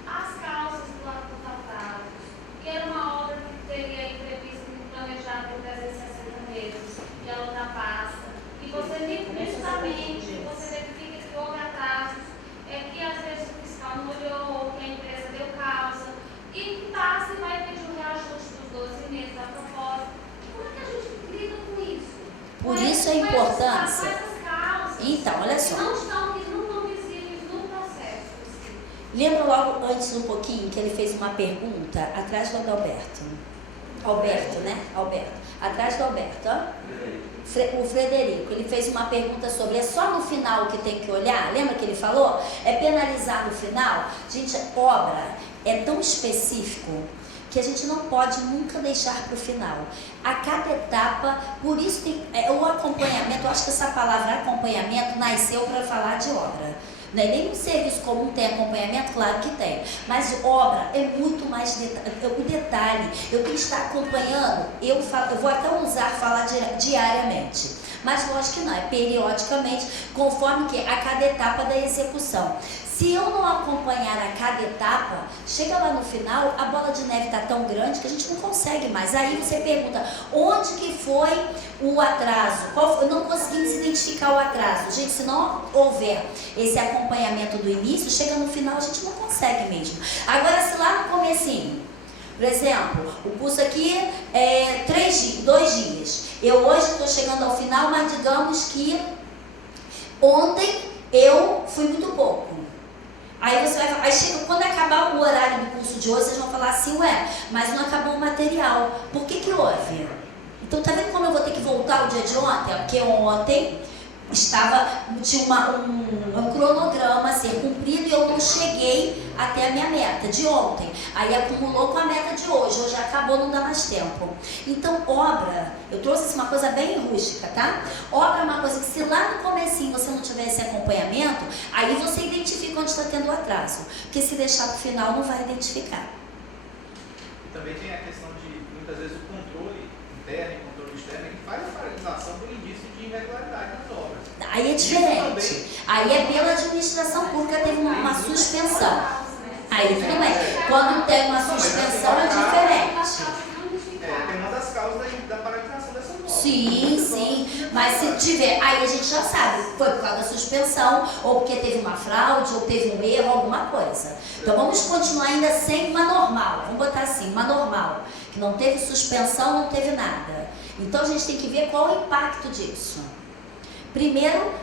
as causas dos atrasos, que era uma obra que teria previsto planejado por 360 meses, e ela ultrapassa, e você nitidamente você verifica que houve atrasos, que às vezes o fiscal não olhou, que a empresa deu causa, e que passa e vai pedir o reajuste dos 12 meses da proposta. Como é que a gente lida com isso? Por isso a importância. Essas causas Então, olha só. que não estão visíveis no processo. Lembra logo antes um pouquinho que ele fez uma pergunta atrás do Adalberto? Alberto, né? Alberto. Atrás do Alberto, ó. O Frederico, ele fez uma pergunta sobre, é só no final que tem que olhar? Lembra que ele falou? É penalizar no final? Gente, obra é tão específico que a gente não pode nunca deixar para o final. A cada etapa, por isso tem o acompanhamento, eu acho que essa palavra acompanhamento nasceu para falar de obra. Não é nem um serviço comum tem acompanhamento, claro que tem, mas obra é muito mais o detalhe. Eu tenho que estar acompanhando, eu vou até usar falar diariamente, mas lógico que não, é periodicamente, conforme que a cada etapa da execução. Se eu não acompanhar a cada etapa, chega lá no final, a bola de neve está tão grande que a gente não consegue mais. Aí você pergunta, onde que foi o atraso? Não conseguimos identificar o atraso. Gente, se não houver esse acompanhamento do início, chega no final, a gente não consegue mesmo. Agora, se lá no comecinho, por exemplo, o curso aqui é 2 dias. Eu hoje estou chegando ao final, mas digamos que ontem eu fui muito pouco. Aí você vai, aí chega, quando acabar o horário do curso de hoje, vocês vão falar assim, ué, mas não acabou o material. Por que que houve? Então tá vendo como eu vou ter que voltar o dia de ontem? Porque ontem tinha um cronograma a ser cumprido e eu não cheguei até a minha meta de ontem. Aí acumulou com a meta de hoje. Hoje acabou, não dá mais tempo. Então, obra, eu trouxe uma coisa bem rústica, tá? Obra é uma coisa que se lá no comecinho você não tiver esse acompanhamento, aí você identifica onde está tendo o atraso. Porque se deixar pro final, não vai identificar. E também tem a questão de, muitas vezes, o controle interno e controle externo que faz a paralisação do indício de irregularidade nas obras. Aí é diferente. Aí é pela administração pública, teve uma suspensão. Aí tudo bem. Quando tem uma suspensão é diferente. É uma das causas da paralisação dessa obra. Sim. Mas se tiver, aí a gente já sabe, foi por causa da suspensão, ou porque teve uma fraude, ou teve um erro, alguma coisa. Então vamos continuar ainda sem uma normal. Vamos botar assim, uma normal. Que não teve suspensão, não teve nada. Então a gente tem que ver qual é o impacto disso. Primeiro,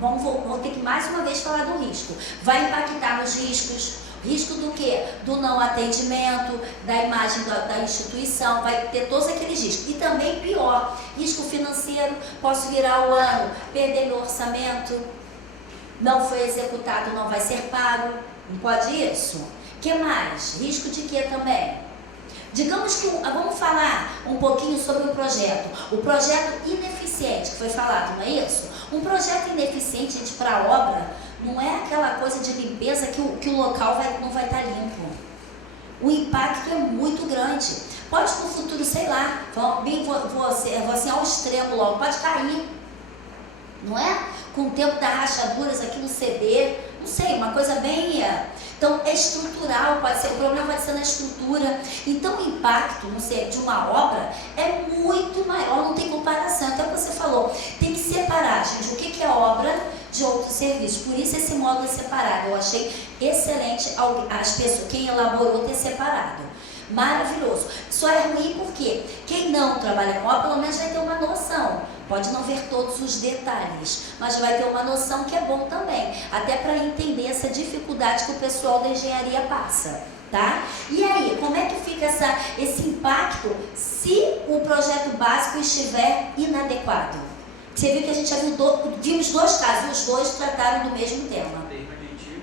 vamos ter que mais uma vez falar do risco. Vai impactar nos riscos. Risco do quê? Do não atendimento, da imagem da instituição, vai ter todos aqueles riscos. E também pior, risco financeiro, posso virar o ano, perder meu orçamento, não foi executado, não vai ser pago, não pode isso? O que mais? Risco de quê também? Digamos que, vamos falar um pouquinho sobre o projeto ineficiente que foi falado, não é isso? Um projeto ineficiente, gente, para obra, não é aquela coisa de limpeza que o local não vai estar limpo. O impacto é muito grande. Pode no futuro, sei lá, vou assim ao extremo logo, pode cair. Não é? Com o tempo das rachaduras, aquilo ceder, não sei, uma coisa bem... Então, é estrutural, pode ser, o problema pode ser na estrutura. Então, o impacto, não sei, de uma obra é muito maior, não tem comparação. Até o que você falou, tem que separar, gente, o que é obra de outro serviço. Por isso, esse módulo é separado. Eu achei excelente as pessoas, quem elaborou, ter separado. Maravilhoso. Só é ruim porque quem não trabalha com obra, pelo menos vai ter uma noção. Pode não ver todos os detalhes, mas vai ter uma noção que é bom também, até para entender essa dificuldade que o pessoal da engenharia passa, tá? E aí, como é que fica esse impacto se o projeto básico estiver inadequado? Você viu que a gente já vimos 2 casos, os 2 trataram do mesmo tema. Termo aditivo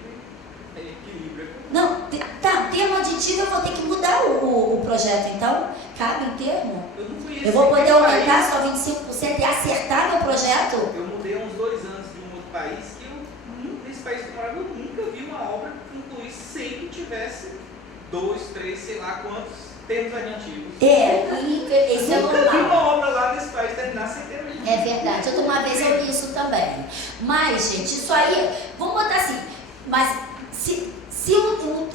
e equilíbrio. Não, tá, termo aditivo eu vou ter que mudar o projeto, então? Cabe em termo? Eu não conheço. Eu vou poder aumentar só 25% e acertar meu projeto? Eu mudei há uns 2 anos de um outro país que nesse país que eu morava, eu nunca vi uma obra concluir sem que tivesse 2, 3, sei lá quantos termos aditivos. Esse é nunca vi normal. uma obra lá nesse país terminar sem termo aditivo. É verdade, uma vez eu li isso também. Mas, gente, isso aí, vamos botar assim, mas se o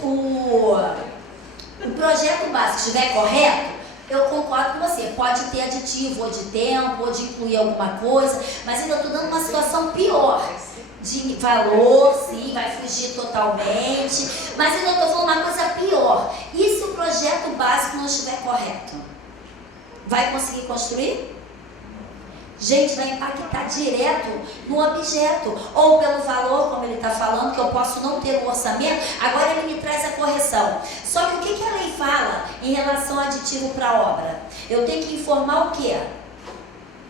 projeto básico estiver correto, eu concordo com você, pode ter aditivo, ou de tempo, ou de incluir alguma coisa, mas ainda estou dando uma situação pior, de valor, sim, vai fugir totalmente, mas ainda estou falando uma coisa pior. E se o projeto básico não estiver correto? Vai conseguir construir? Gente, vai impactar direto no objeto, ou pelo valor, como ele está falando, que eu posso não ter um orçamento, agora ele me traz a correção. Só que o que a lei fala em relação ao aditivo para a obra? Eu tenho que informar o quê?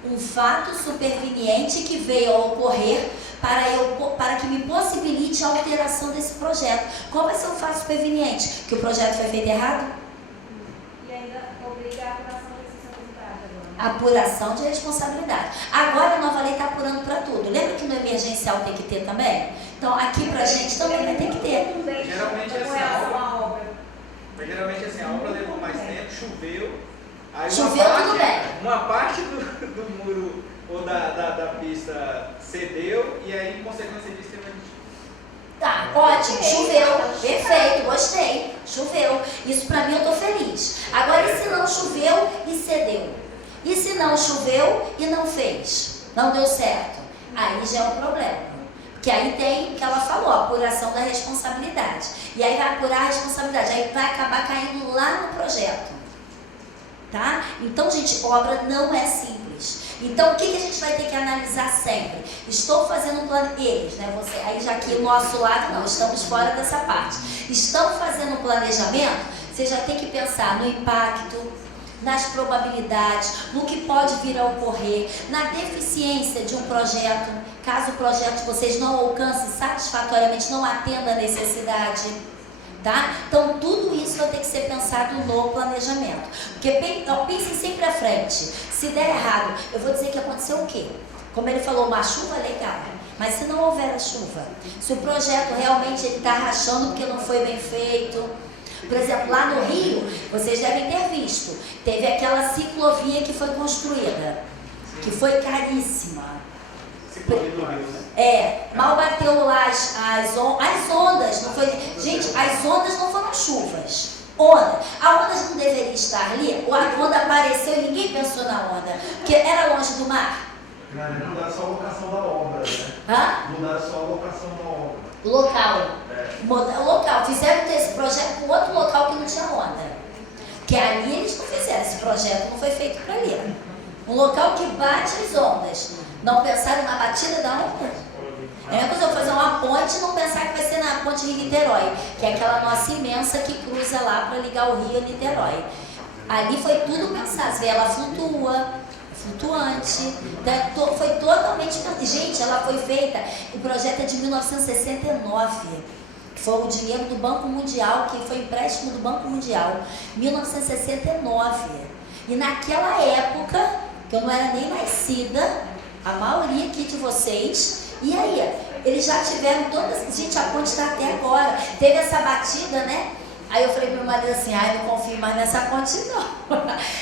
Um fato superveniente que veio a ocorrer para que me possibilite a alteração desse projeto. Qual vai ser o fato superveniente? Que o projeto foi feito errado? E ainda obriga a apuração de responsabilidade agora. Apuração de responsabilidade. Agora a nova lei está apurando para tudo. Lembra que no emergencial tem que ter também? Então aqui para a gente também vai ter que ter. Geralmente é com assim, relação à obra. Geralmente assim, a obra levou mais tempo, choveu. Aí Choveu, tudo bem. Uma parte do muro ou da pista cedeu e aí, em consequência disso, teve aditivo. Tá, Ótimo, choveu, perfeito, gostei, choveu. Isso pra mim eu tô feliz. Agora, e se não choveu e cedeu? E se não choveu e não fez? Não deu certo? Aí já é um problema. Porque aí tem o que ela falou, a apuração da responsabilidade. E aí vai apurar a responsabilidade, aí vai acabar caindo lá no projeto. Tá? Então, gente, obra não é simples. Então, o que a gente vai ter que analisar sempre? Estou fazendo um plano... Eles, né? Você, aí já aqui do nosso lado, não, estamos fora dessa parte. Estão fazendo um planejamento, você já tem que pensar no impacto, nas probabilidades, no que pode vir a ocorrer, na deficiência de um projeto, caso o projeto de vocês não alcance satisfatoriamente, não atenda a necessidade. Tá? Então, tudo isso vai ter que ser pensado no planejamento. Porque pensem sempre à frente. Se der errado, eu vou dizer que aconteceu o quê? Como ele falou, uma chuva legal. Mas se não houver a chuva, se o projeto realmente está rachando porque não foi bem feito. Por exemplo, lá no Rio, vocês devem ter visto, teve aquela ciclovia que foi construída, que foi caríssima. Mal bateu lá as ondas, não foi, gente, as ondas não foram chuvas. A onda não deveria estar ali, a onda apareceu e ninguém pensou na onda, porque era longe do mar. Mudaram só a locação da obra, né? Mudaram só a locação da obra. Local. Fizeram esse projeto com outro local que não tinha onda. Porque ali eles não fizeram, esse projeto não foi feito para ali. Um local que bate as ondas. Não pensaram na batida da onda? É a mesma coisa eu fazer uma ponte e não pensar que vai ser na ponte Rio-Niterói, que é aquela nossa imensa que cruza lá para ligar o Rio a Niterói. Ali foi tudo pensado. Você vê, ela flutuante, foi totalmente... Gente, ela foi feita, o projeto é de 1969, que foi o dinheiro do Banco Mundial, que foi empréstimo do Banco Mundial, 1969. E naquela época, que eu não era nem nascida, a maioria aqui de vocês, e aí, eles já tiveram todas... Gente, a ponte está até agora, teve essa batida, né? Aí eu falei pro meu marido assim, não confio mais nessa ponte não.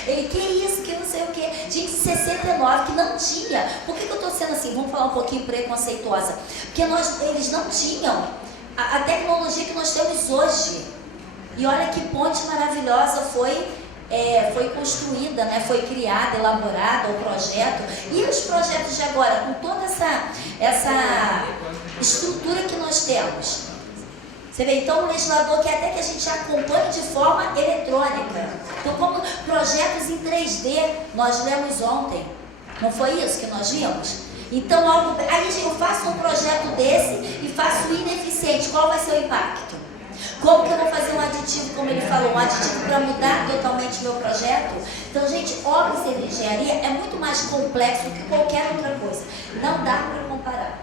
Ele, que isso, que não sei o que. Gente, 69, que não tinha. Por que eu tô sendo assim? Vamos falar um pouquinho preconceituosa. Porque eles não tinham a tecnologia que nós temos hoje. E olha que ponte maravilhosa foi construída, né? Foi criada, elaborada, o projeto. E os projetos de agora, com toda essa estrutura que nós temos. Você vê, então o legislador quer até que a gente acompanhe de forma eletrônica. Então, como projetos em 3D, nós lemos ontem. Não foi isso que nós vimos? Então, aí eu faço um projeto desse e faço ineficiente. Qual vai ser o impacto? Como que eu vou fazer um aditivo, como ele falou, um aditivo para mudar totalmente o meu projeto? Então, gente, obras de engenharia é muito mais complexo do que qualquer outra coisa. Não dá para comparar.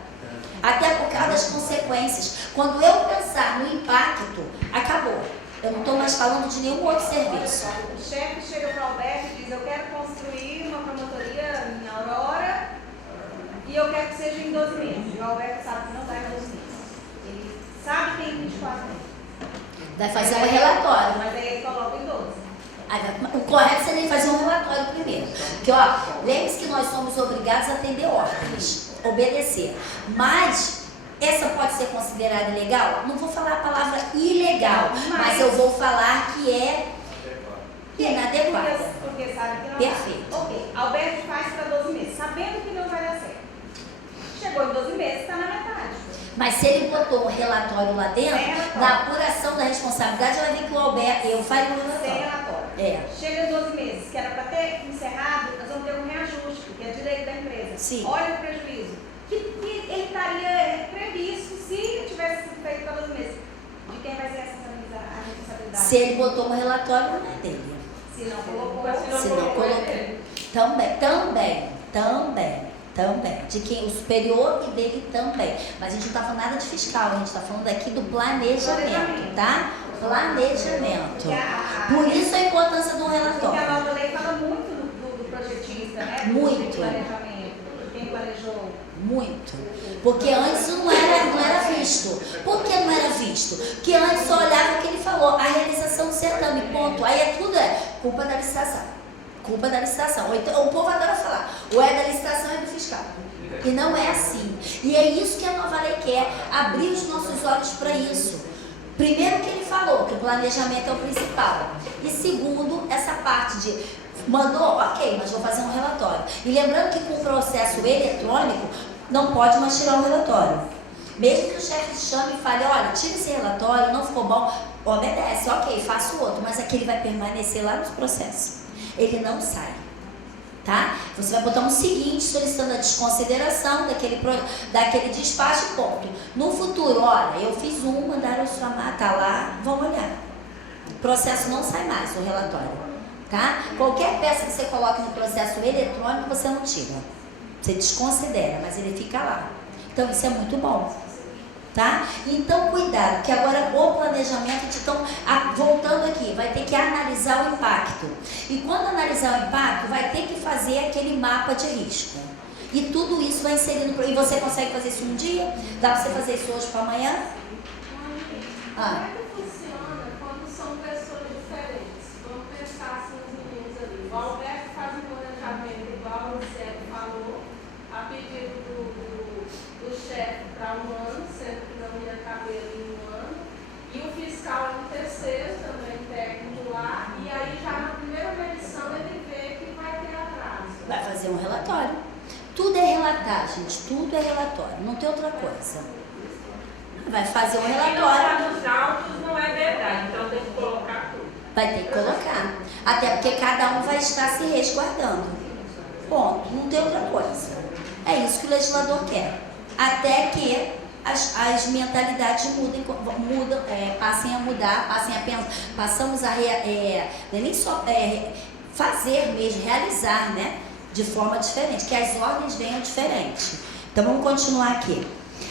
Até por causa das consequências. Quando eu pensar no impacto, acabou. Eu não estou mais falando de nenhum outro serviço. O chefe chega para o Alberto e diz, eu quero construir uma promotoria em Aurora e eu quero que seja em 12 meses. O Alberto sabe que não dá em 12 meses. Ele sabe que tem 24 meses. Vai fazer um relatório. Mas aí ele coloca em 12. O correto seria fazer um relatório primeiro. Porque, lembre-se que nós somos obrigados a atender ordens, obedecer. Mas essa pode ser considerada ilegal? Não vou falar a palavra ilegal, mas eu vou falar que é inadequada. Porque sabe que não Perfeito. Vai. Ok, Alberto faz para 12 meses, sabendo que não vai dar certo. Chegou em 12 meses, está na metade. Mas se ele botou um relatório lá dentro, na apuração da responsabilidade, vai ver que o Alberto, eu faria um relatório. Sem relatório. Chega em 12 meses, que era para ter encerrado, nós vamos ter um reajuste, que é direito da empresa. Sim. Olha o prejuízo. Que ele estaria previsto se tivesse sido feito para 12 meses. De quem vai ser a responsabilidade? Se ele botou um relatório, não é dele. Se não colocou, Se não colocou. Também. De quem? O superior e dele também. Mas a gente não está falando nada de fiscal, a gente está falando aqui do planejamento, tá? Planejamento. Por isso a importância do relatório. Porque a nova lei fala muito do projetista, né? Muito. Do planejamento. Quem planejou. Muito. Porque antes não era visto. Por que não era visto? Porque antes só olhava o que ele falou, a realização do certame, ponto. Aí tudo é culpa da licitação. culpa da licitação. Ou então, o povo adora falar, ou é da licitação ou é do fiscal. E não é assim. E é isso que a nova lei quer, abrir os nossos olhos para isso. Primeiro que ele falou, que o planejamento é o principal. E segundo, essa parte de, mandou, ok, mas vou fazer um relatório. E lembrando que com o processo eletrônico, não pode mais tirar o relatório. Mesmo que o chefe chame e fale, olha, tira esse relatório, não ficou bom, obedece, ok, faço outro, mas aquele vai permanecer lá nos processos. Ele não sai, tá? Você vai botar um seguinte, solicitando a desconsideração daquele despacho, ponto. No futuro, olha, eu fiz mandaram chamar, tá lá, vamos olhar. O processo não sai mais, o relatório, tá? Qualquer peça que você coloque no processo eletrônico, você não tira. Você desconsidera, mas ele fica lá. Então, isso é muito bom, tá? Então, cuidado, que agora o planejamento, então, voltando aqui, vai ter que analisar o impacto. E quando analisar o impacto, vai ter que fazer aquele mapa de risco. E tudo isso vai inserindo. E você consegue fazer isso um dia? Dá para você fazer isso hoje para amanhã? Como é que funciona quando são pessoas diferentes? Vamos pensar assim os meninos ali. O Alberto faz um planejamento igual o Zé falou, a pedido do chefe para um ano, sendo que não ia caber ali um ano. E o fiscal no terceiro, também técnico lá. E aí já na primeira medição ele vê que vai ter atraso. Vai fazer um relatório. Tudo é relatar, gente. Tudo é relatório. Não tem outra coisa. Vai fazer um relatório. Os autos não é verdade, então tem que colocar tudo. Vai ter que colocar. Até porque cada um vai estar se resguardando. Ponto. Não tem outra coisa. É isso que o legislador quer. Até que as mentalidades mudam, passem a mudar, passem a pensar. Passamos a nem só fazer mesmo, realizar, né? De forma diferente, que as ordens venham diferentes. Então vamos continuar aqui.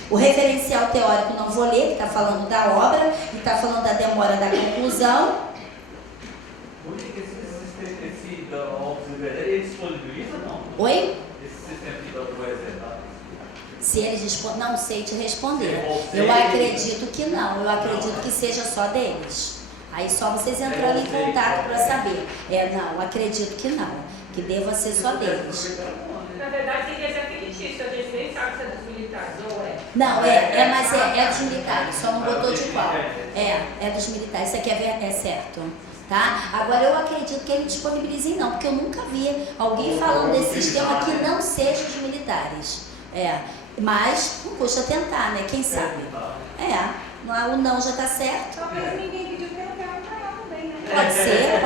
O referencial teórico não vou ler, que está falando da obra e está falando da demora da conclusão. Esse da óbvio, ele disponibiliza ou não? Oi? Esse sistema que dá para reservar? Se eles não sei te responder. Eu acredito que não. Eu acredito que seja só deles. Aí só vocês entrando em contato para saber. Não, acredito que não. Que deva ser só deles. Na verdade, tem que ser fictício, a gente nem sabe se é dos militares ou é. Não, mas é dos militares, só não botou de qual. É dos militares, isso aqui é certo. Tá? Agora eu acredito que ele disponibilize não, porque eu nunca vi alguém falando desse sistema que não seja dos militares. Mas não custa tentar, né? Quem sabe? O não já está certo. Talvez ninguém pediu porque não quer apoiar também, né? Pode ser.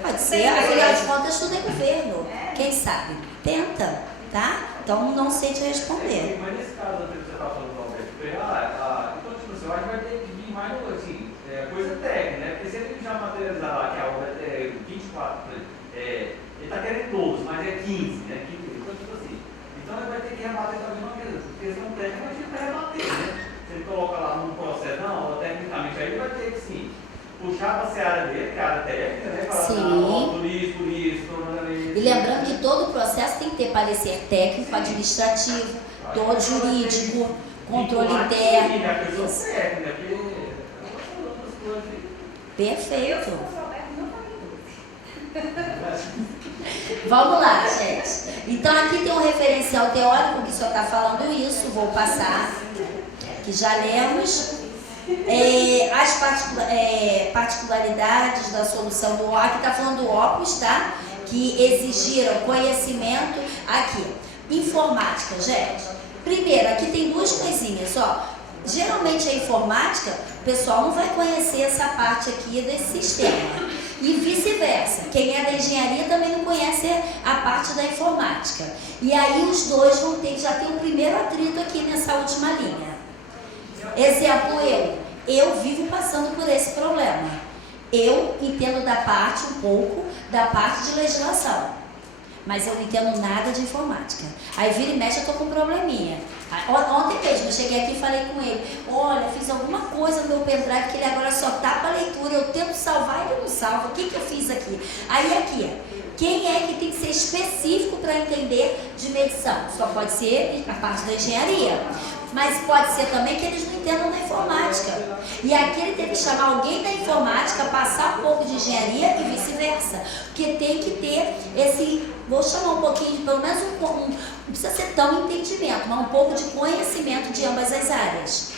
Pode ser, afinal de contas tudo é governo. Quem sabe? Tenta, tá? Então não sei te responder. Mas nesse caso que você está falando do Alberto, então, tipo assim, eu acho que vai ter que vir mais assim, coisa técnica, né? Porque se ele já materializar lá que a obra é 24, ele está querendo todos, mas é 15, né? Então, tipo assim, então ele vai ter que rebater também uma questão técnica, mas ele vai rebater, né? Se ele coloca lá no processo, não, tecnicamente, aí ele vai ter que sim. Puxar para a seara dele, que é a área técnica, né? Falar, Sim. por isso, E lembrando que todo o processo tem que ter parecer técnico, administrativo, todo jurídico, controle interno. Perfeito. Vamos lá, gente. Então aqui tem um referencial teórico que só está falando isso, vou passar, que já lemos. As particularidades da solução do aqui está falando do Opus, tá? Que exigiram conhecimento aqui. Informática, gente. Primeiro, aqui tem duas coisinhas, ó. Geralmente a informática, o pessoal não vai conhecer essa parte aqui desse sistema. E vice-versa. Quem é da engenharia também não conhece a parte da informática. E aí os dois vão ter, já tem o primeiro atrito aqui nessa última linha. Exemplo, eu vivo passando por esse problema. Eu entendo um pouco da parte de legislação, mas eu não entendo nada de informática. Aí vira e mexe, eu tô com um probleminha. Ontem mesmo, eu cheguei aqui e falei com ele, olha, fiz alguma coisa no meu pendrive que ele agora só tapa a leitura, eu tento salvar e ele não salva, o que eu fiz aqui? Aí aqui, quem é que tem que ser específico para entender de medição? Só pode ser a parte da engenharia. Mas pode ser também que eles não entendam da informática. E aqui ele teve que chamar alguém da informática, passar um pouco de engenharia e vice-versa. Porque tem que ter esse, vou chamar um pouquinho, pelo menos não precisa ser tão entendimento, mas um pouco de conhecimento de ambas as áreas.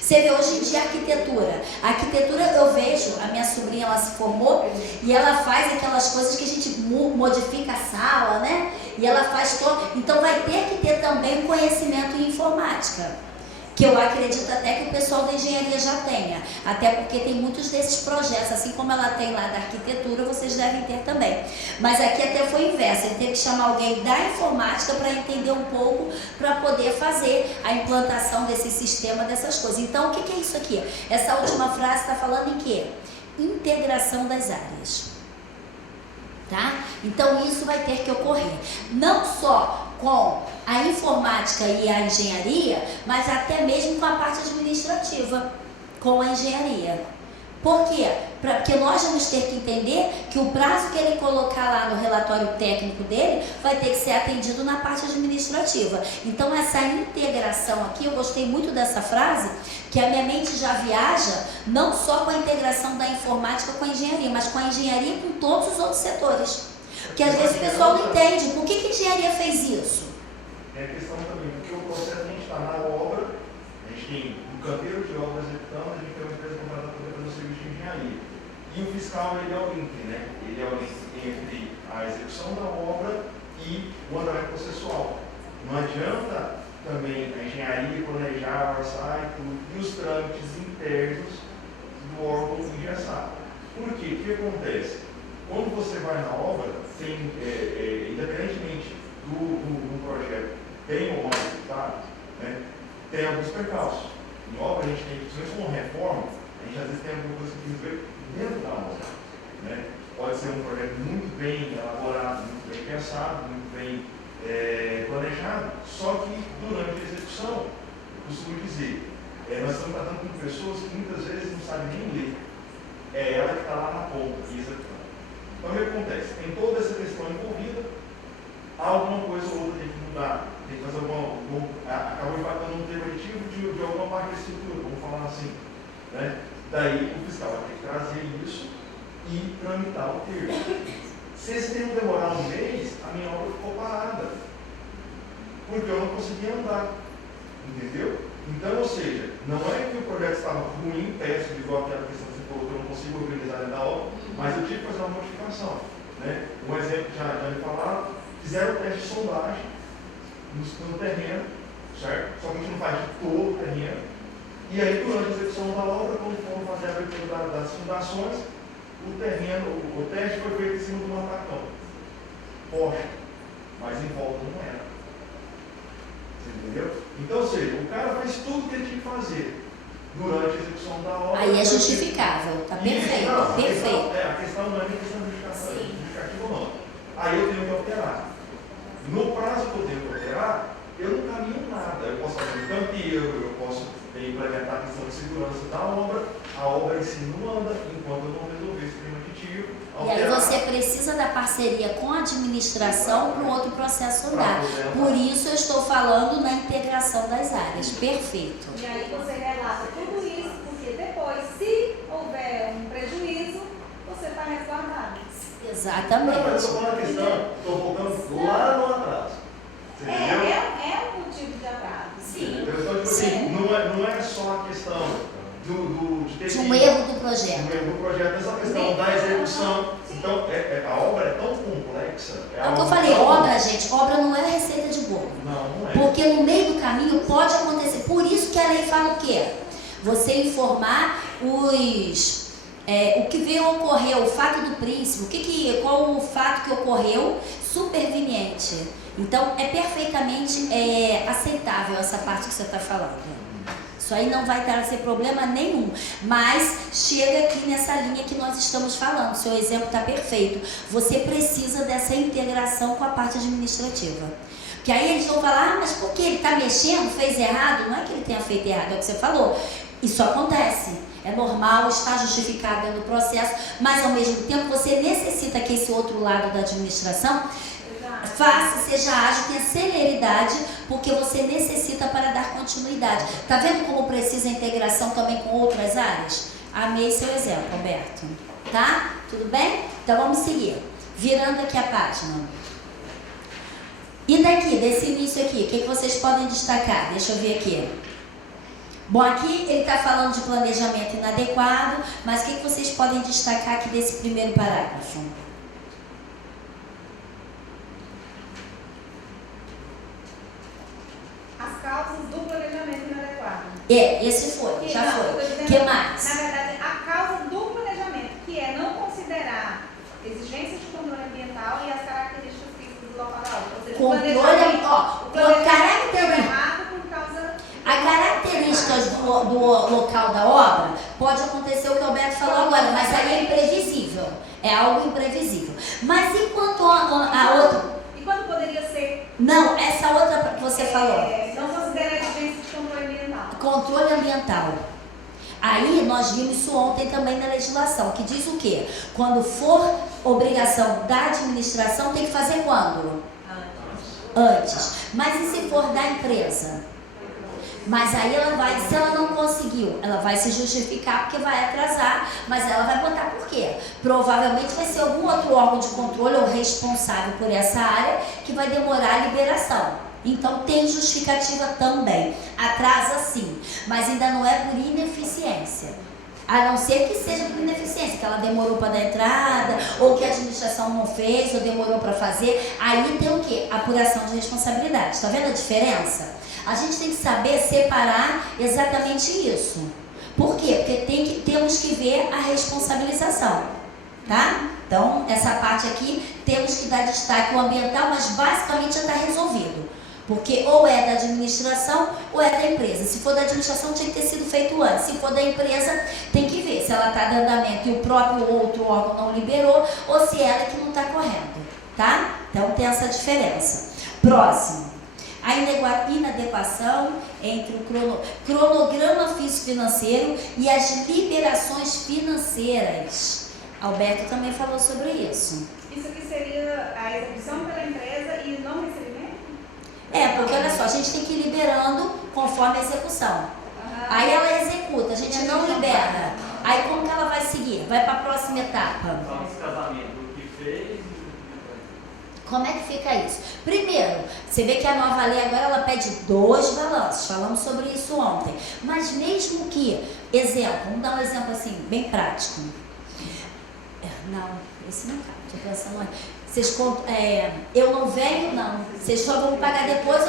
Você vê hoje em dia a arquitetura. A arquitetura, eu vejo, a minha sobrinha, ela se formou e ela faz aquelas coisas que a gente modifica a sala, né? E ela faz todo. Então vai ter que ter também um conhecimento em informática, que eu acredito até que o pessoal da engenharia já tenha, até porque tem muitos desses projetos, assim como ela tem lá da arquitetura, vocês devem ter também. Mas aqui até foi inverso, ele teve que chamar alguém da informática para entender um pouco, para poder fazer a implantação desse sistema, dessas coisas. Então, o que é isso aqui? Essa última frase está falando em quê? Integração das áreas. Tá? Então isso vai ter que ocorrer, não só com a informática e a engenharia, mas até mesmo com a parte administrativa, com a engenharia. Por quê? Porque nós vamos ter que entender que o prazo que ele colocar lá no relatório técnico dele vai ter que ser atendido na parte administrativa. Então essa integração aqui, eu gostei muito dessa frase, que a minha mente já viaja não só com a integração da informática com a engenharia, mas com a engenharia e com todos os outros setores. Porque às vezes o pessoal não entende por que a engenharia fez isso. É a questão também, porque o processo a gente está na obra, a gente tem um canteiro de obra executando, a gente tem uma empresa contratada para fazer o serviço de engenharia. E o fiscal, ele é o link, né? Ele é o link entre a execução da obra e o andamento processual. Não adianta também a engenharia planejar, orçar e tudo, e os trâmites internos do órgão engessado. Por quê? O que acontece? Quando você vai na obra, tem, independentemente do projeto, tem ou não executado, né, tem alguns percalços. Em obra, a gente tem, principalmente com reforma, a gente às vezes tem alguma coisa que resolver dentro da obra. Né? Pode ser um projeto muito bem elaborado, muito bem pensado, muito bem planejado, só que durante a execução, eu costumo dizer, nós estamos tratando com pessoas que muitas vezes não sabem nem ler. É ela que está lá na ponta, executando. Então o que acontece? Tem toda essa questão envolvida, alguma coisa ou outra tem que mudar, tem que fazer acabou impactando um termo aditivo de alguma parte da estrutura, vamos falar assim. Né? Daí o fiscal vai ter que trazer isso e tramitar o termo. Se esse termo demorar um mês, a minha obra ficou parada, porque eu não conseguia andar, entendeu? Então, ou seja, não é que o projeto estava ruim, péssimo, igual aquela questão que você falou, que eu não consigo organizar dentro da obra, mas eu tive que fazer uma modificação. Né? Um exemplo que já me falaram, fizeram o teste de sondagem no terreno, certo? Só que a gente não faz de todo o terreno. E aí, durante a execução da obra, quando fomos fazer a abertura das fundações, o teste foi feito em cima do matacão. Poxa, mas em volta não era. Você entendeu? Então, ou seja, o cara fez tudo o que ele tinha que fazer durante a execução da obra. Aí é justificável, está perfeito, não, perfeito. A questão não é nem questão de justificativa ou não. Aí eu tenho que alterar. No prazo que eu tenho que alterar, eu não caminho nada. Eu posso fazer um canteiro, eu posso implementar a questão de segurança da obra, a obra em si não anda enquanto eu não resolver esse tema aditivo. E aí você precisa da parceria com a administração para o outro processo andar. Por isso eu estou falando na integração das áreas. Perfeito. E aí você relata tudo isso, porque depois, se houver um prejuízo, você está resguardado. Exatamente. Não, mas eu estou falando a questão, estou voltando lá no atraso. Você entendeu? É um motivo de atraso. Sim. Então, tipo assim, não é só a questão de um erro do projeto. Um erro do projeto, é só a questão da execução. Então, a obra é tão complexa. É o que eu falei, obra, gente, obra não é receita de bolo. Não é. Porque no meio do caminho pode acontecer. Por isso que a lei fala o quê? Você informar o que veio a ocorrer, o fato do príncipe, qual o fato que ocorreu superveniente. Então, é perfeitamente aceitável essa parte que você está falando. Isso aí não vai trazer problema nenhum, mas chega aqui nessa linha que nós estamos falando. Seu exemplo está perfeito. Você precisa dessa integração com a parte administrativa. Porque aí eles vão falar, mas por que ele está mexendo, fez errado? Não é que ele tenha feito errado, é o que você falou. Isso acontece. É normal, está justificado dentro do processo, mas ao mesmo tempo você necessita que esse outro lado da administração faça, seja ágil, tenha celeridade, porque você necessita para dar continuidade. Tá vendo como precisa integração também com outras áreas? Amei seu exemplo, Alberto. Tá? Tudo bem? Então vamos seguir. Virando aqui a página. E daqui, desse início aqui, o que vocês podem destacar? Deixa eu ver aqui. Bom, aqui ele está falando de planejamento inadequado, mas o que vocês podem destacar aqui desse primeiro parágrafo? As causas do planejamento inadequado. Esse foi, já foi. O que mais? Na verdade, a causa do planejamento, que é não considerar exigências de controle ambiental e as características físicas do local da obra. Ou seja, o planejamento errado por causa... As características do local da obra pode acontecer o que o Alberto falou agora, mas aí é imprevisível. É algo imprevisível. Mas e quanto a outra? E quando poderia ser? Não, essa outra que você falou. Não considera exigência de controle ambiental. Controle ambiental. Aí nós vimos isso ontem também na legislação, que diz o quê? Quando for obrigação da administração, tem que fazer quando? Antes. Mas e se for da empresa? Mas aí ela vai, se ela não conseguiu, ela vai se justificar porque vai atrasar, mas ela vai botar por quê? Provavelmente vai ser algum outro órgão de controle ou responsável por essa área que vai demorar a liberação. Então tem justificativa também. Atrasa sim, mas ainda não é por ineficiência. A não ser que seja por ineficiência, que ela demorou para dar entrada, ou que a administração não fez, ou demorou para fazer. Aí tem o quê? Apuração de responsabilidade. Está vendo a diferença? A gente tem que saber separar exatamente isso. Por quê? Porque temos que ver a responsabilização, tá? Então, essa parte aqui, temos que dar destaque ao ambiental, mas basicamente já está resolvido. Porque ou é da administração ou é da empresa. Se for da administração, tinha que ter sido feito antes. Se for da empresa, tem que ver se ela está dando andamento e o próprio outro órgão não liberou, ou se ela é que não está correndo, tá? Então, tem essa diferença. Próximo. A inadequação entre o cronograma físico-financeiro e as liberações financeiras. Alberto também falou sobre isso. Isso aqui seria a execução pela empresa e não recebimento? Porque olha só, a gente tem que ir liberando conforme a execução. Aí ela executa, a gente não libera. Aí como que ela vai seguir? Vai para a próxima etapa. Esse casamento, o que fez... Como é que fica isso? Primeiro, você vê que a nova lei agora ela pede 2 balanços, falamos sobre isso ontem. Mas mesmo que, exemplo, vamos dar um exemplo assim, bem prático. Não, esse não cabe, estou pensando, vocês eu não venho, não, vocês só vão pagar depois,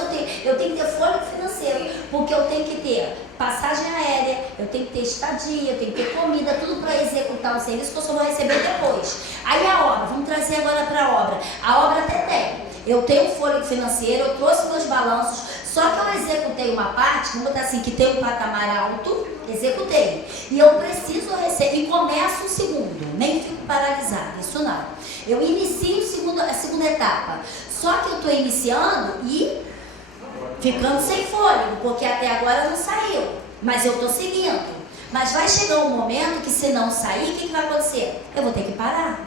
eu tenho que ter fôlego financeiro, porque eu tenho que ter passagem aérea, eu tenho que ter estadia, eu tenho que ter comida, tudo para executar o serviço que eu só vou receber depois. Aí a obra, vamos trazer agora para a obra. A obra até tem, eu tenho fôlego financeiro, eu trouxe meus balanços, só que eu executei uma parte, vamos botar assim, que tem um patamar alto, executei. E eu preciso receber, e começo o segundo, nem fico paralisada, isso não. Eu inicio a segunda etapa, só que eu estou iniciando e ficando sem fôlego, porque até agora não saiu, mas eu estou seguindo. Mas vai chegar um momento que se não sair, o que vai acontecer? Eu vou ter que parar.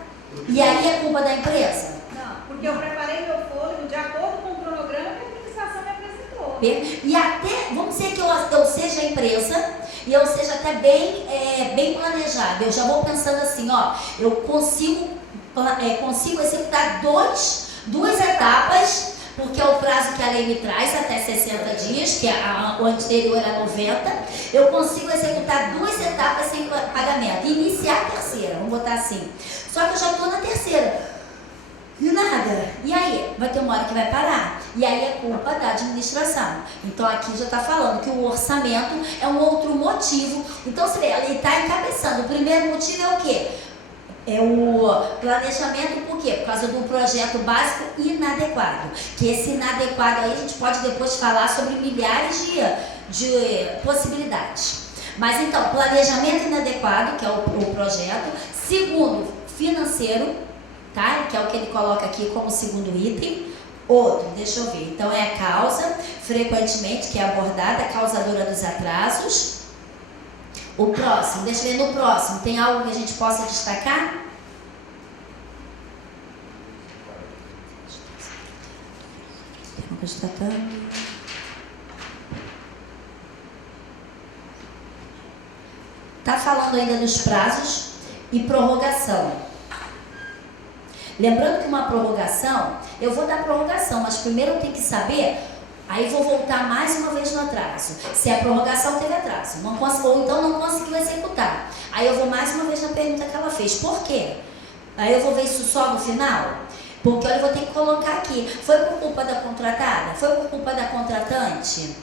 E aí é culpa da empresa? Não, porque eu preparei meu fôlego de acordo com o cronograma que a administração me apresentou. E até, vamos dizer que eu seja a empresa e eu seja até bem planejada. Eu já vou pensando assim, eu consigo executar duas etapas, porque é o prazo que a lei me traz, até 60 dias, que o anterior era 90, eu consigo executar 2 etapas sem pagamento, iniciar a terceira, vamos botar assim. Só que eu já estou na terceira, e nada. E aí? Vai ter uma hora que vai parar. E aí é culpa da administração. Então aqui já está falando que o orçamento é um outro motivo. Então você vê, ele está encabeçando. O primeiro motivo é o quê? É o planejamento, por quê? Por causa do projeto básico inadequado. Que esse inadequado aí a gente pode depois falar sobre milhares de possibilidades. Mas então, planejamento inadequado, que é o projeto. Segundo, financeiro, tá? Que é o que ele coloca aqui como segundo item. Outro, deixa eu ver. Então é a causa, frequentemente, que é abordada, a causadora dos atrasos. O próximo, deixa eu ver no próximo, tem algo que a gente possa destacar? Constatando. Está falando ainda dos prazos e prorrogação. Lembrando que uma prorrogação, eu vou dar prorrogação, mas primeiro eu tenho que saber, aí vou voltar mais uma vez no atraso. Se a prorrogação teve atraso, ou então não conseguiu executar. Aí eu vou mais uma vez na pergunta que ela fez. Por quê? Aí eu vou ver isso só no final? Porque eu vou ter que colocar aqui. Foi por culpa da contratada? Foi por culpa da contratante?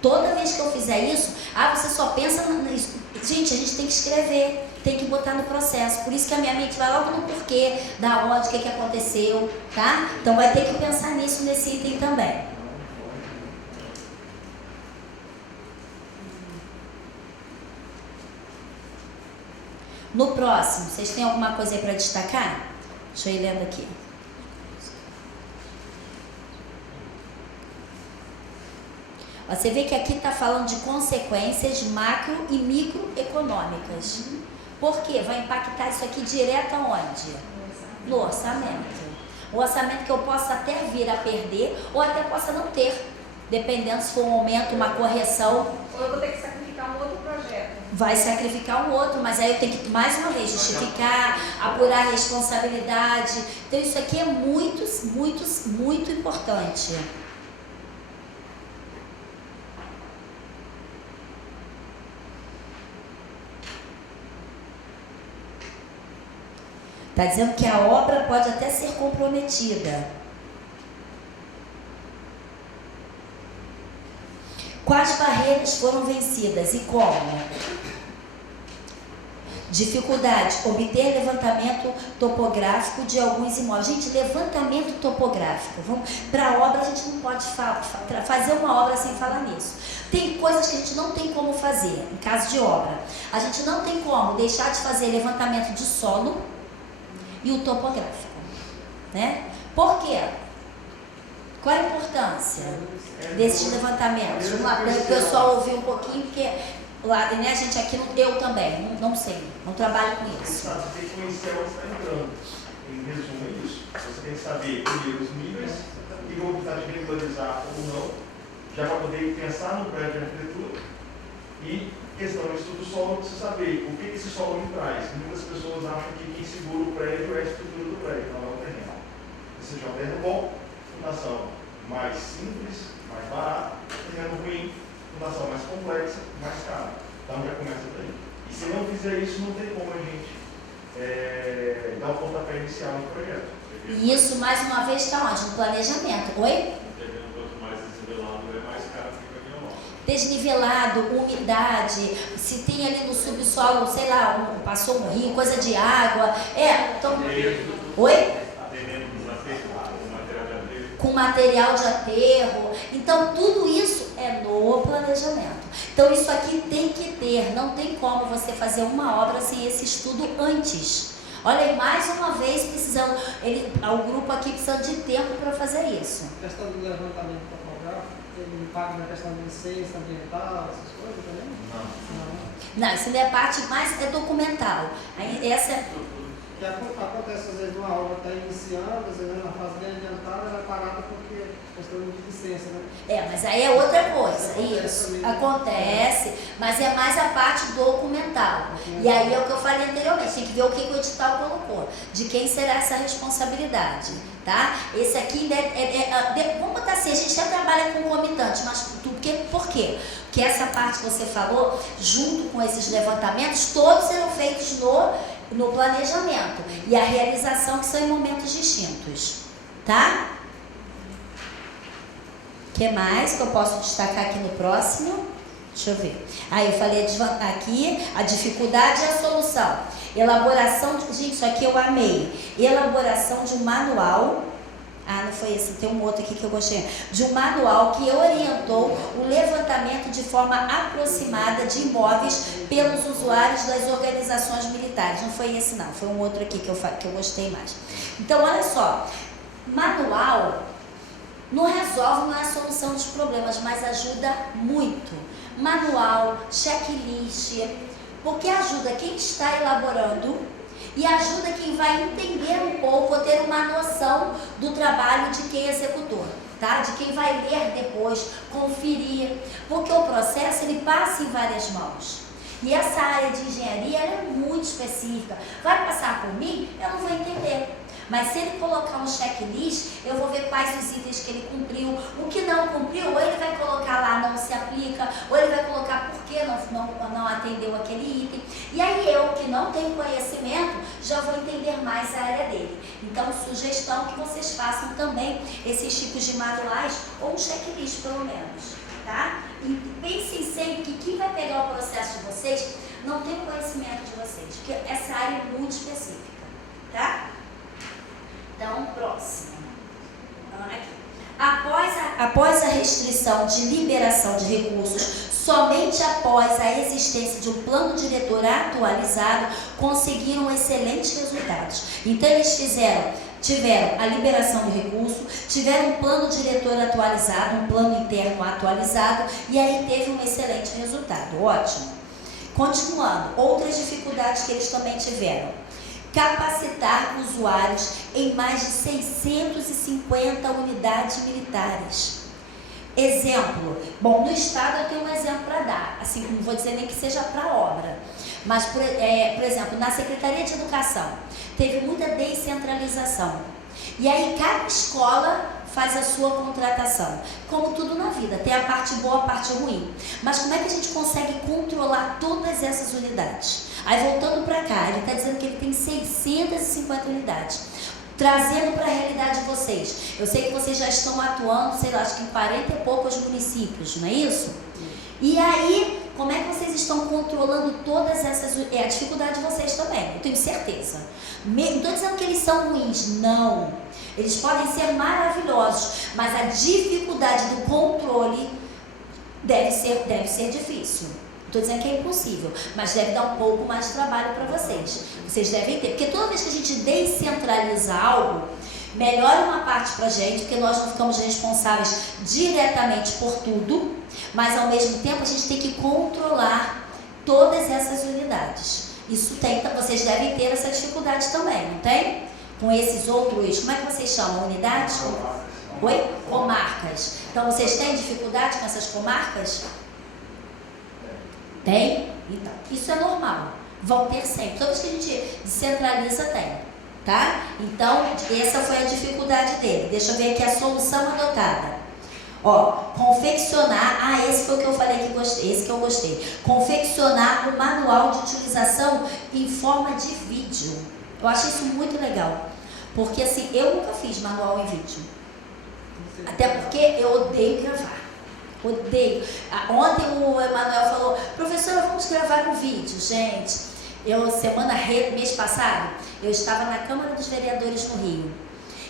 Toda vez que eu fizer isso, você só pensa nisso. Gente, a gente tem que escrever, tem que botar no processo. Por isso que a minha mente vai logo no porquê, da onde, o que aconteceu, tá? Então vai ter que pensar nisso nesse item também. No próximo, vocês têm alguma coisa aí para destacar? Deixa eu ir lendo aqui. Você vê que aqui está falando de consequências macro e microeconômicas. Por quê? Vai impactar isso aqui direto aonde? No orçamento. O orçamento que eu possa até vir a perder ou até possa não ter, dependendo se for um aumento, uma correção. Ou eu vou ter que sacrificar um outro projeto. Vai sacrificar um outro, mas aí eu tenho que, mais uma vez, justificar, apurar a responsabilidade. Então isso aqui é muito importante. Está dizendo que a obra pode até ser comprometida. Quais barreiras foram vencidas e como? Dificuldade, obter levantamento topográfico de alguns imóveis. Gente, levantamento topográfico. Para a obra a gente não pode fazer uma obra sem falar nisso. Tem coisas que a gente não tem como fazer, em caso de obra. A gente não tem como deixar de fazer levantamento de solo e o topográfico, né? Por quê? Qual a importância desses levantamentos? Vamos lá, para o pessoal ouvir um pouquinho, porque lá, né, a gente aqui, eu também, não sei, não trabalho com isso. Você tem que conhecer onde está entrando. Em resumo, é isso. Você tem que saber primeiro os níveis e como está de regularizar ou não, já para poder pensar no prédio de arquitetura. E questão do estudo solo, você saber o que esse solo me traz. Muitas pessoas acham que quem segura o prédio é a estrutura do prédio, não é o terreno. Esse já é um terreno bom, fundação mais simples, mais barata, terreno ruim, fundação mais complexa, mais cara. Então já começa daí. E se não fizer isso, não tem como a gente dar o pontapé inicial no projeto. E isso, mais uma vez, está onde? No planejamento. Oi? Desnivelado, umidade, se tem ali no subsolo, sei lá, passou um rio, coisa de água. Então. Oi? Com material de aterro. Então, tudo isso é no planejamento. Então, isso aqui tem que ter, não tem como você fazer uma obra sem esse estudo antes. Olha aí, mais uma vez, precisando, o grupo aqui precisa de tempo para fazer isso. A questão do levantamento topográfico, tem impacto na questão de licença ambiental, essas coisas também? Não, isso é a parte mais documental. Aí, essa é... Que acontece, às vezes, uma obra está iniciando, às vezes na fase bem adiantada, ela é parada porque questão de licença, né? Mas aí é outra coisa, isso. Acontece, mas é mais a parte documental. E aí é o que eu falei anteriormente, tem que ver o que o edital colocou, de quem será essa responsabilidade, tá? Esse aqui, vamos botar assim, a gente já trabalha com comitante, mas por quê? Porque essa parte que você falou, junto com esses levantamentos, todos serão feitos no planejamento e a realização, que são em momentos distintos, tá? O que mais que eu posso destacar aqui no próximo? Deixa eu ver. Aí eu falei aqui a dificuldade e a solução. Elaboração de... Gente, isso aqui eu amei. Elaboração de um manual. Não foi esse, tem um outro aqui que eu gostei. De um manual que orientou o levantamento de forma aproximada de imóveis pelos usuários das organizações militares. Não foi esse não, foi um outro aqui que eu gostei mais. Então, olha só. Manual não resolve, não é a solução dos problemas, mas ajuda muito. Manual, checklist, porque ajuda quem está elaborando e ajuda quem vai entender um pouco ou ter uma noção do trabalho de quem executou. tá? De quem vai ler depois, conferir, porque o processo ele passa em várias mãos. E essa área de engenharia ela é muito específica. Vai passar por mim? Eu não vou entender. Mas se ele colocar um checklist, eu vou ver quais os itens que ele cumpriu. O que não cumpriu, ou ele vai colocar lá não se aplica, ou ele vai colocar por que não atendeu aquele item. E aí eu, que não tenho conhecimento, já vou entender mais a área dele. Então, sugestão que vocês façam também esses tipos de manuais, ou um checklist pelo menos, tá? E pensem sempre que quem vai pegar o processo de vocês não tem conhecimento de vocês, porque essa área é muito específica, tá? Então, próximo. Aqui. Após a restrição de liberação de recursos, somente após a existência de um plano diretor atualizado, conseguiram excelentes resultados. Então, eles tiveram a liberação do recurso, tiveram um plano diretor atualizado, um plano interno atualizado, e aí teve um excelente resultado. Ótimo. Continuando, outras dificuldades que eles também tiveram. Capacitar usuários em mais de 650 unidades militares. Exemplo, bom, no estado eu tenho um exemplo para dar, assim, não vou dizer nem que seja para obra, mas, por exemplo, na Secretaria de Educação, teve muita descentralização. E aí cada escola faz a sua contratação. Como tudo na vida, tem a parte boa, a parte ruim. Mas como é que a gente consegue controlar todas essas unidades? Aí voltando para cá, ele está dizendo que ele tem 650 unidades. Trazendo para a realidade de vocês. Eu sei que vocês já estão atuando, sei lá, acho que em 40 e poucos municípios, não é isso? E aí, como é que vocês estão controlando todas essas... É a dificuldade de vocês também, eu tenho certeza. Não estou dizendo que eles são ruins, não. Eles podem ser maravilhosos, mas a dificuldade do controle deve ser difícil. Estou dizendo que é impossível, mas deve dar um pouco mais de trabalho para vocês. Vocês devem ter, porque toda vez que a gente descentraliza algo, melhora uma parte para a gente, porque nós não ficamos responsáveis diretamente por tudo, mas ao mesmo tempo a gente tem que controlar todas essas unidades. Isso tem, vocês devem ter essa dificuldade também, não tem? Com esses outros, como é que vocês chamam? Unidades? Oi? Comarcas. Então vocês têm dificuldade com essas comarcas? Tem? Então, isso é normal. Vão ter sempre. Toda vez que a gente descentraliza, tem. Tá? Então, essa foi a dificuldade dele. Deixa eu ver aqui a solução adotada. Ó, confeccionar. Esse foi o que eu falei que gostei. Esse que eu gostei. Confeccionar o manual de utilização em forma de vídeo. Eu achei isso muito legal. Porque assim, eu nunca fiz manual em vídeo. Até porque eu odeio gravar. Odeio. Ontem o Emanuel falou, professora, vamos gravar um vídeo. Gente, mês passado, eu estava na Câmara dos Vereadores no Rio.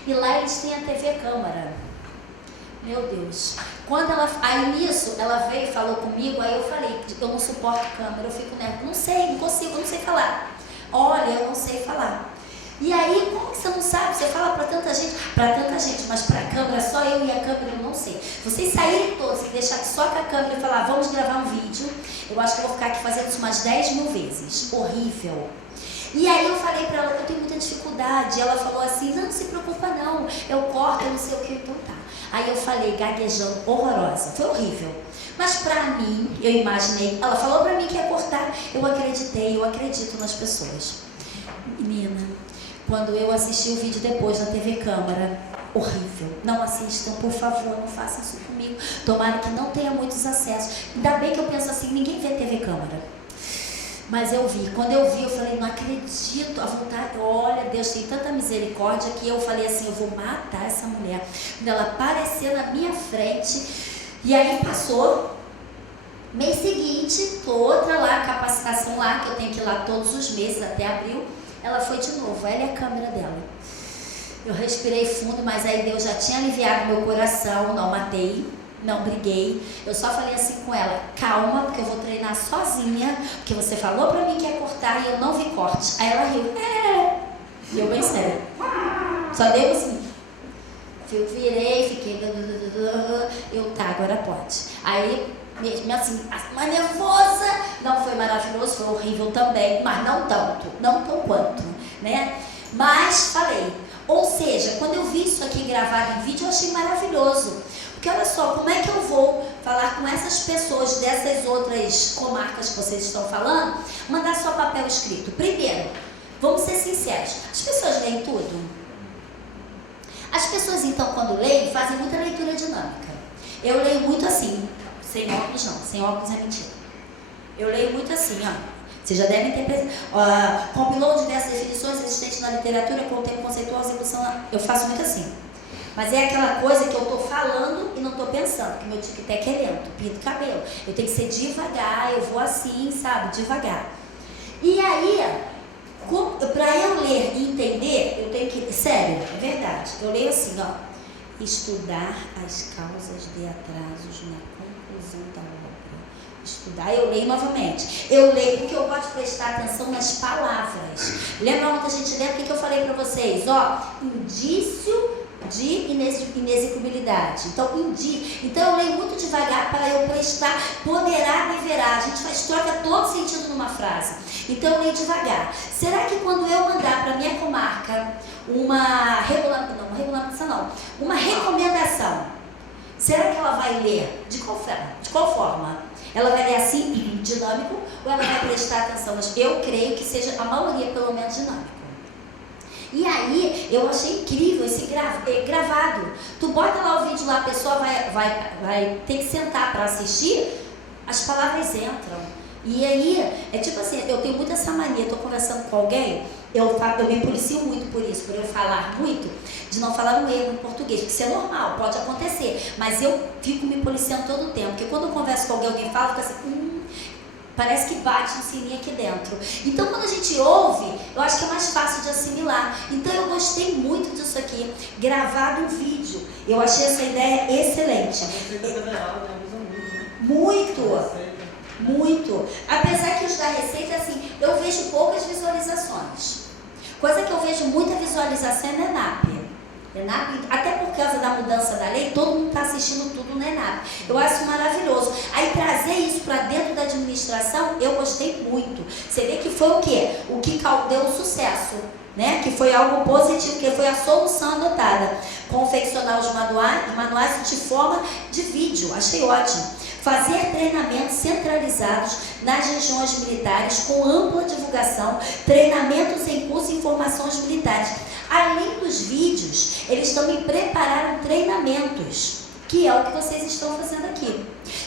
E lá eles têm a TV Câmara. Meu Deus. Aí nisso, ela veio e falou comigo, aí eu falei, eu não suporto câmera, eu fico nervosa. Não sei, não consigo, eu não sei falar. Olha, eu não sei falar. E aí, como que você não sabe? Você fala para tanta gente, mas para a câmera, só eu e a câmera, eu não sei. Vocês saírem todos e deixar só com a câmera e falar, vamos gravar um vídeo, eu acho que eu vou ficar aqui fazendo isso umas 10 mil vezes. Horrível. E aí eu falei para ela que eu tenho muita dificuldade. Ela falou assim, não se preocupa não, eu corto, eu não sei o que, então tá. Aí eu falei, gaguejando, horrorosa, foi horrível. Mas pra mim, eu imaginei, ela falou pra mim que ia cortar, eu acreditei, eu acredito nas pessoas. Menina, quando eu assisti o vídeo depois na TV Câmara, horrível. Não assistam, por favor, não façam isso comigo. Tomara que não tenha muitos acessos. Ainda bem que eu penso assim, ninguém vê TV Câmara. Mas eu vi. Quando eu vi, eu falei, não acredito. A vontade, olha, Deus tem tanta misericórdia que eu falei assim, eu vou matar essa mulher. Quando ela apareceu na minha frente, e aí passou. Mês seguinte, outra lá, capacitação lá, que eu tenho que ir lá todos os meses, até abril. Ela foi de novo, ela é a câmera dela. Eu respirei fundo, mas aí Deus já tinha aliviado meu coração, não matei, não briguei. Eu só falei assim com ela, calma, porque eu vou treinar sozinha, porque você falou pra mim que ia cortar e eu não vi corte. Aí ela riu, e eu bem sério. Só deu assim. Eu virei, fiquei, tá, agora pode. Aí, mesmo assim, uma nervosa, não foi maravilhoso, foi horrível também, mas não tanto, não tão quanto, né? Mas falei, Ou seja, quando eu vi isso aqui gravado em vídeo, eu achei maravilhoso. Porque olha só, como é que eu vou falar com essas pessoas dessas outras comarcas que vocês estão falando, mandar só papel escrito? Primeiro, vamos ser sinceros, as pessoas leem tudo? As pessoas, então, quando leem, fazem muita leitura dinâmica. Eu leio muito assim, sem óculos não, sem óculos é mentira. Eu leio muito assim, ó. Vocês já devem ter compilou diversas definições existentes na literatura com o termo conceitual, execução. Eu faço muito assim. Mas é aquela coisa que eu estou falando e não estou pensando, que meu tic-tac é lento, pinto cabelo. Eu tenho que ser devagar, eu vou assim, sabe, devagar. E aí, para eu ler e entender, eu tenho que... Sério, é verdade. Eu leio assim, ó. Estudar as causas de atrasos na conclusão da obra. Estudar, eu leio novamente. Eu leio porque eu gosto de prestar atenção nas palavras. Lembra ontem a gente lembra o que eu falei para vocês? Ó, indício de inexecuibilidade. Então eu leio muito devagar para eu prestar, poderá, deverá. A gente troca todo sentido numa frase. Então eu leio devagar. Será que quando eu mandar para minha comarca uma recomendação, será que ela vai ler de qual forma? Ela vai ler assim, dinâmico, ou ela vai prestar atenção? Eu creio que seja a maioria, pelo menos, dinâmico. E aí, eu achei incrível esse gravado. Tu bota lá o vídeo lá, a pessoa vai ter que sentar para assistir, as palavras entram. E aí, é tipo assim, eu tenho muito essa mania, estou conversando com alguém, eu me policio muito por isso, por eu falar muito, de não falar um erro em português, porque isso é normal, pode acontecer, mas eu fico me policiando todo o tempo, porque quando eu converso com alguém fala, fica assim, parece que bate um sininho aqui dentro. Então, quando a gente ouve, eu acho que é mais fácil de assimilar. Então, eu gostei muito disso aqui, gravado em vídeo. Eu achei essa ideia excelente. Muito. Apesar que os da Receita, assim, eu vejo poucas visualizações. Coisa que eu vejo muita visualização é no ENAP. Até por causa da mudança da lei, todo mundo está assistindo tudo no ENAP. Eu acho maravilhoso. Aí trazer isso para dentro da administração, eu gostei muito. Você vê que foi o quê? O que deu o sucesso, né? Que foi algo positivo, que foi a solução adotada. Confeccionar os manuais de forma de vídeo, achei ótimo. Fazer treinamentos centralizados nas regiões militares com ampla divulgação, treinamentos em curso e informações militares. Além dos vídeos, eles também prepararam treinamentos, que é o que vocês estão fazendo aqui.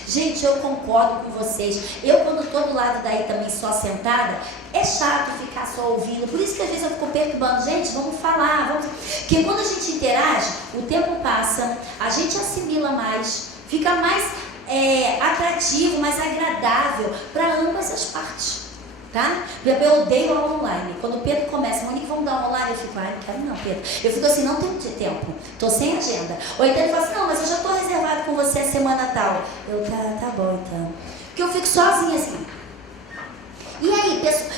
Gente, eu concordo com vocês. Eu, quando estou do lado daí também só sentada, é chato ficar só ouvindo. Por isso que às vezes eu fico perturbando. Gente, vamos falar. Porque quando a gente interage, o tempo passa, a gente assimila mais, fica mais atrativo, mais agradável para ambas as partes. Tá? Eu odeio aula online. Quando o Pedro começa, Monique, vamos dar aula online? Eu fico, não quero não, Pedro. Eu fico assim, não tenho tempo, tô sem agenda. Ou então ele fala assim, não, mas eu já tô reservado com você a semana tal. Eu, tá bom então. Porque eu fico sozinha assim. E aí, pessoal,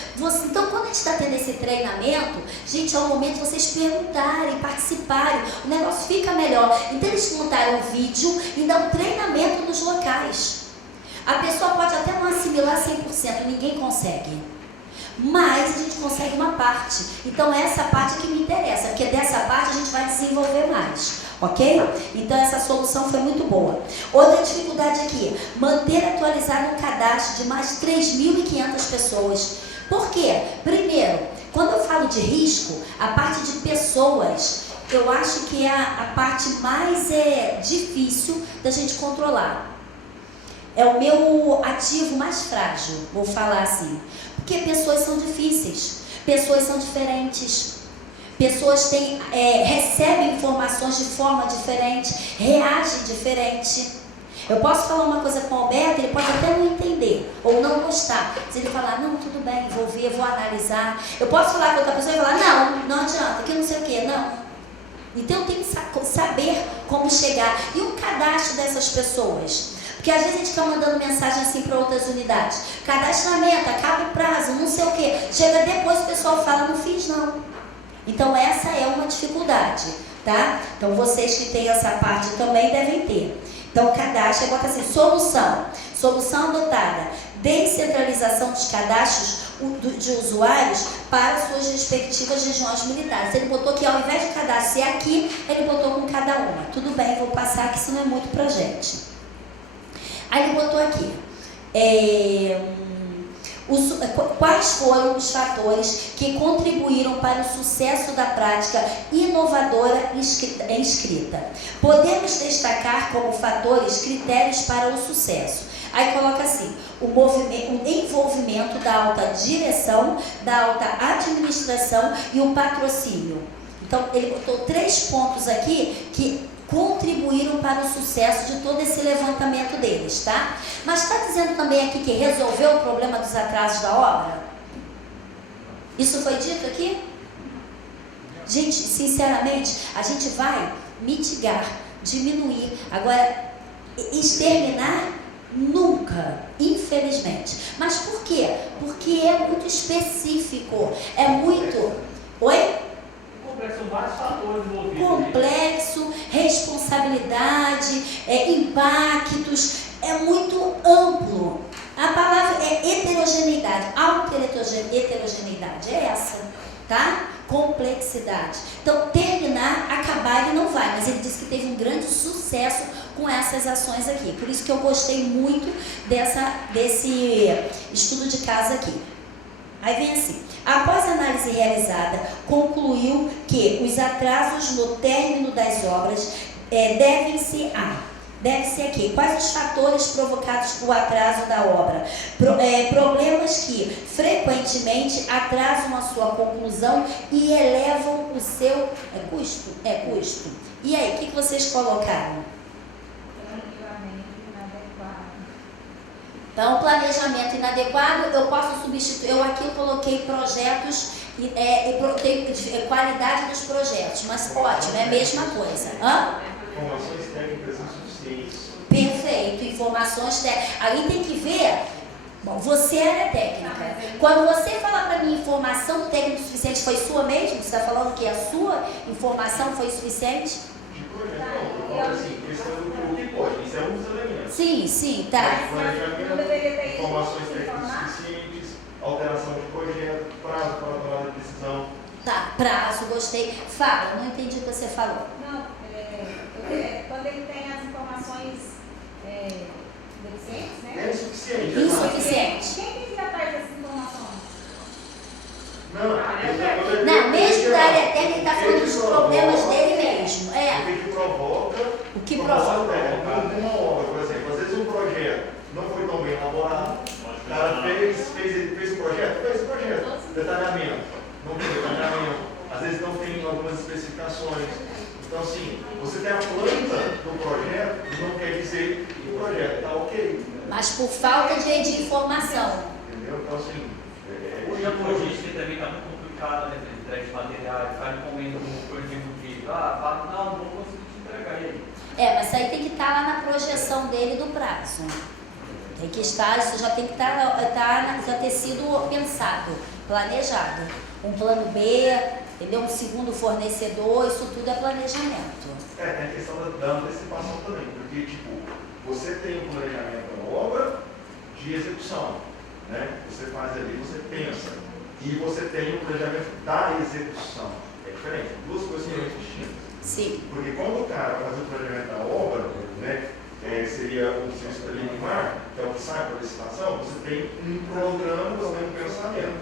então quando a gente está tendo esse treinamento, gente, é o momento de vocês perguntarem, participarem, o negócio fica melhor. Então eles montaram um vídeo e dão treinamento nos locais. A pessoa pode até não assimilar 100%, ninguém consegue. Mas a gente consegue uma parte. Então essa parte que me interessa, porque dessa parte a gente vai desenvolver mais. Ok? Então essa solução foi muito boa. Outra dificuldade aqui, manter atualizado um cadastro de mais 3.500 pessoas. Por quê? Primeiro, quando eu falo de risco, a parte de pessoas, eu acho que é a parte mais difícil da gente controlar. É o meu ativo mais frágil, vou falar assim. Porque pessoas são difíceis, pessoas são diferentes, pessoas recebem informações de forma diferente, reagem diferente. Eu posso falar uma coisa com o Alberto, ele pode até não entender ou não gostar. Se ele falar, não, tudo bem, vou ver, vou analisar. Eu posso falar com outra pessoa e falar, não adianta, que não sei o quê, não. Então eu tenho que saber como chegar. E o cadastro dessas pessoas? Porque às vezes a gente fica mandando mensagem assim para outras unidades. Cadastramento, acaba o prazo, não sei o quê. Chega depois o pessoal fala, não fiz não. Então essa é uma dificuldade, tá? Então vocês que têm essa parte também devem ter. Então cadastro, bota assim, solução adotada. Descentralização dos cadastros de usuários para suas respectivas regiões militares. Ele botou que ao invés de cadastro ser aqui, ele botou com cada uma. Tudo bem, vou passar que isso não é muito pra gente. Aí ele botou aqui. Quais foram os fatores que contribuíram para o sucesso da prática inovadora em escrita? Podemos destacar como fatores critérios para o sucesso. Aí coloca assim, o envolvimento da alta direção, da alta administração e o patrocínio. Então, ele botou 3 pontos aqui que contribuíram para o sucesso de todo esse levantamento deles, tá? Mas está dizendo também aqui que resolveu o problema dos atrasos da obra? Isso foi dito aqui? Gente, sinceramente, a gente vai mitigar, diminuir. Agora, exterminar, nunca, infelizmente. Mas por quê? Porque é muito específico, é muito... Oi? São vários fatores envolvidos. Complexo, responsabilidade, impactos, é muito amplo. A palavra é heterogeneidade, heterogeneidade é essa, tá? Complexidade. Então, terminar, acabar ele não vai, mas ele disse que teve um grande sucesso com essas ações aqui. Por isso que eu gostei muito desse estudo de casa aqui. Aí vem assim, após a análise realizada, concluiu que os atrasos no término das obras devem-se aqui. Quais os fatores provocados por atraso da obra? Problemas que frequentemente atrasam a sua conclusão e elevam o seu custo. Custo. E aí, o que vocês colocaram? Então, planejamento inadequado, eu posso substituir, eu coloquei projetos, qualidade dos projetos, mas ótimo, é a mesma coisa. Informações técnicas insuficientes. Perfeito, informações técnicas. Aí tem que ver, bom, você era técnica. Quando você fala para mim informação técnica suficiente, foi sua mesmo? Você está falando que a sua informação foi suficiente? De projeto, não, eu falo assim, questão do que pode, isso é um dos elementos. Sim, tá. Não deveria ter Informações técnicas suficientes, alteração de projeto, prazo para tomada de decisão. Tá, prazo, gostei. Fala, não entendi o que você falou. Não, quando ele tem as informações deficientes, né? É insuficiente. Insuficiente. Quem tem que ir atrás dessas informações? Não, mesmo da área técnica, ele está falando dos problemas dele mesmo. O que provoca? Uma obra, por exemplo, às vezes um projeto não foi tão bem elaborado, o cara fez o projeto, detalhamento, não tem detalhamento, às vezes não tem algumas especificações. Então, assim, você tem a planta do projeto, não quer dizer que o projeto está ok. Mas por falta de informação. Entendeu? Então, assim, Hoje a logística também está muito complicada, né? Entrega de materiais, o cara encomenda por exemplo, um vídeo, fala, não vou conseguir te entregar aí. Mas aí tem que estar lá na projeção dele do prazo. Tem que estar, isso já tem que já ter sido pensado, planejado. Um plano B, entendeu? Um segundo fornecedor, isso tudo é planejamento. tem a questão da antecipação também, porque, tipo, você tem um planejamento da obra de execução, né? Você faz ali, você pensa, e você tem o planejamento da execução. É diferente, duas coisas totalmente distintas. Sim. Porque quando o cara faz o planejamento da obra, né, seria o serviço preliminar, que é o que sai para a licitação, você tem um programa, você tem um pensamento,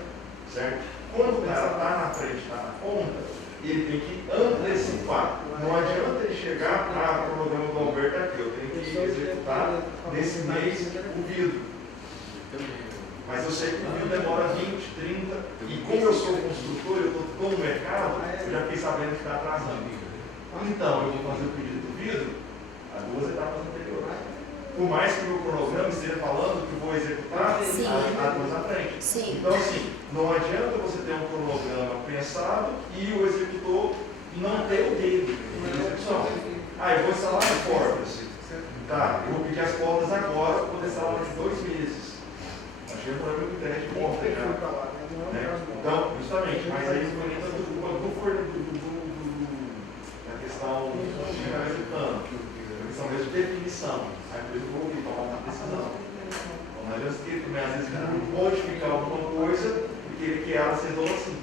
certo? Quando o cara está na frente, está na ponta, ele tem que antecipar. Não adianta ele chegar para o programa do Alberto aqui, eu tenho que executar nesse mês o vidro. Mas eu sei que o vidro demora 20, 30, e como eu sou construtor, eu estou no mercado, eu já fiquei sabendo que está atrasando. Então, eu vou fazer o pedido do vidro as 2 etapas anteriores. Por mais que o meu cronograma esteja falando que eu vou executar as 2 à frente. Sim. Então, assim, não adianta você ter um cronograma pensado e o executor não ter o dele de execução. Eu vou instalar as portas. Tá, eu vou pedir as portas agora para poder instalar em 2 meses. Achei um problema de ideia de porta já. Né? Então, justamente, mas aí quando for a questão de executando, a questão mesmo de definição, a empresa vai tomar uma decisão. Então, não adianta que, às vezes, modificar alguma coisa porque ela acertou assim.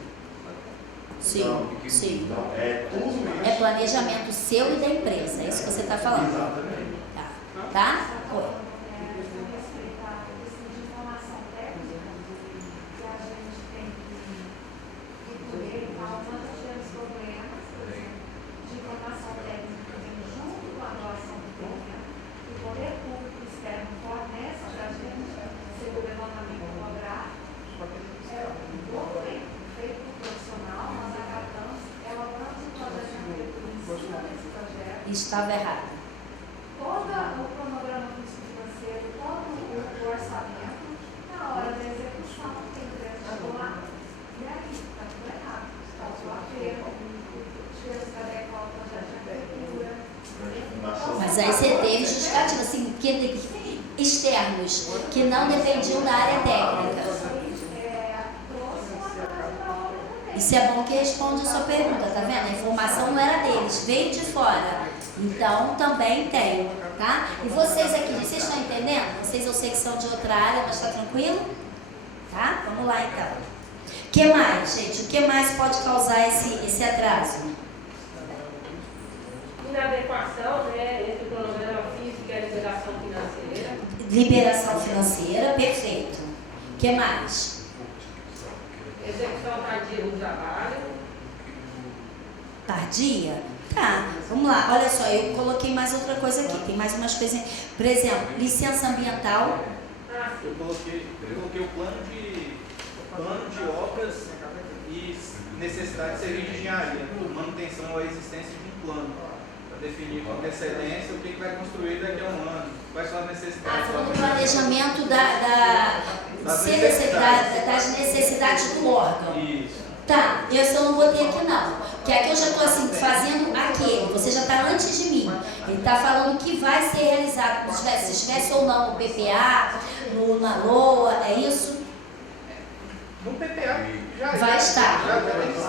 Sim, sim. Então, é tudo isso. É planejamento seu e da empresa, é isso que você está falando. Exatamente. Tá? Oi. Estava errado. Todo o cronograma financeiro, todo o orçamento, na hora da execução, tem que chegou lá. E aí, está tudo errado. Faltou a feira, tira os cadecol, projeto de arquitetura. Mas aí você teve justificativa, assim, externos, que não dependiam da área técnica. Isso é bom que responde a sua pergunta, tá vendo? A informação não era deles, veio de fora. Então, também tem, tá? E vocês aqui, vocês estão entendendo? Vocês eu sei que são de outra área, mas está tranquilo? Tá? Vamos lá, então. O que mais, gente? O que mais pode causar esse atraso? Inadequação, né, entre o cronograma físico e a liberação financeira. Liberação financeira, perfeito. O que mais? Execução tardia do trabalho. Tardia? Tá, vamos lá. Olha só, eu coloquei mais outra coisa aqui. Tem mais umas coisinhas. Por exemplo, licença ambiental. Eu coloquei o plano de obras e necessidade de serviço de engenharia, manutenção ou existência de um plano, para definir com antecedência o que vai construir daqui a um ano, quais são as necessidades. O planejamento das necessidades do órgão. Isso. Tá, esse eu não botei aqui não. Que aqui eu já estou assim, fazendo aquele. Você já está antes de mim. Ele está falando que vai ser realizado, se estivesse ou não no PPA, na LOA, é isso? No PPA já Vai estar.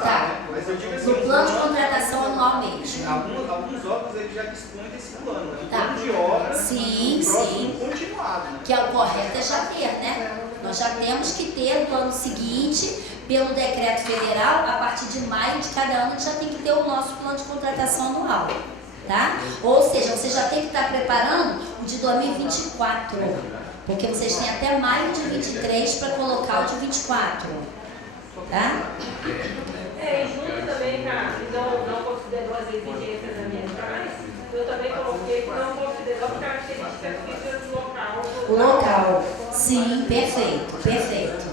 Tá. Mas eu digo assim, No plano de contratação anual mesmo. alguns órgãos eles já dispõem desse plano, né? O Tá. plano de obras, Sim, próximo sim. continuado. Né? Que é o correto é já ter, né? Nós já temos que ter no ano seguinte, pelo decreto federal, a partir de maio de cada ano, a gente já tem que ter o nosso plano de contratação anual. Tá? Ou seja, você já tem que estar preparando o de 2024, porque vocês têm até maio de 23 para colocar o de 24. Tá? E junto também, que não considerou as exigências ambientais, eu também coloquei que não considerou as características físicas do local. O local. Sim, perfeito, perfeito.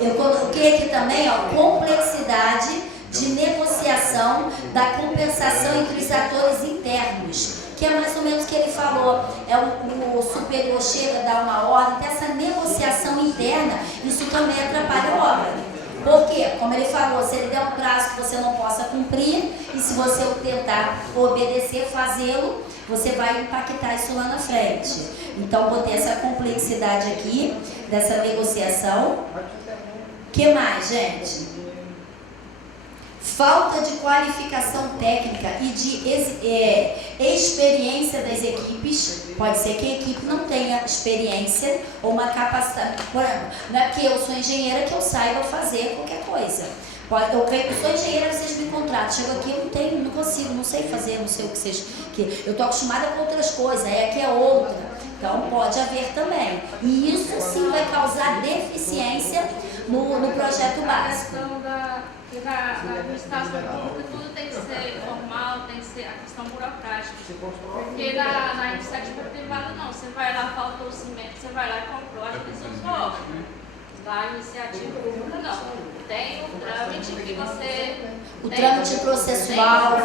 Eu coloquei aqui também, ó, complexidade de negociação da compensação entre os atores internos, que é mais ou menos o que ele falou. É o superior chega, dá uma ordem, tem essa negociação interna, isso também atrapalha a obra. Por quê? Como ele falou, se ele der um prazo que você não possa cumprir, e se você tentar obedecer, fazê-lo, você vai impactar isso lá na frente. Então, botei essa complexidade aqui, dessa negociação. O que mais, gente? Falta de qualificação técnica e de experiência das equipes. Pode ser que a equipe não tenha experiência ou uma capacidade. Não é porque eu sou engenheira que eu saiba fazer qualquer coisa. Eu sou engenheira, vocês me contratam. Chego aqui, eu não tenho, não consigo, não sei fazer, não sei o que vocês. Eu estou acostumada com outras coisas, aí aqui é outra. Então pode haver também. E isso sim vai causar deficiência no projeto básico. Na administração pública tudo tem que ser formal, tem que ser a questão burocrática. Porque na iniciativa privada não, você vai lá, faltou o cimento, você vai lá e comprou, acho que isso é só. Na iniciativa pública não. Tem o trâmite que você. O trâmite processual, o E a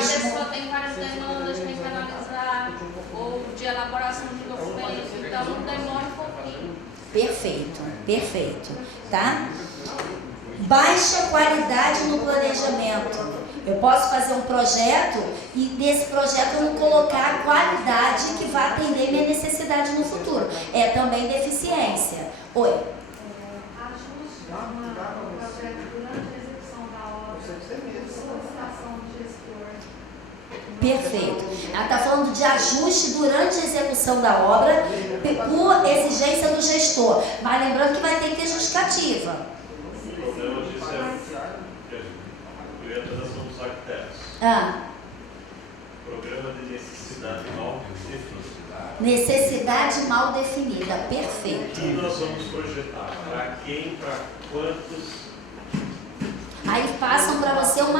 formalismo. pessoa tem várias demandas, tem que analisar, ou de elaboração de documentos, então demora um pouquinho. Perfeito, perfeito. Tá? Baixa qualidade no planejamento. Eu posso fazer um projeto e desse projeto eu não colocar a qualidade que vai atender minha necessidade no futuro. É também deficiência. Oi. Ajuste no projeto durante a execução da obra, solicitação do gestor. Perfeito. Ela está falando de ajuste durante a execução da obra por exigência do gestor. Mas lembrando que vai ter que ter justificativa. Programa de necessidade mal definida. Necessidade mal definida, perfeito. O que nós vamos projetar? Para quem, para quantos? Aí passam para você um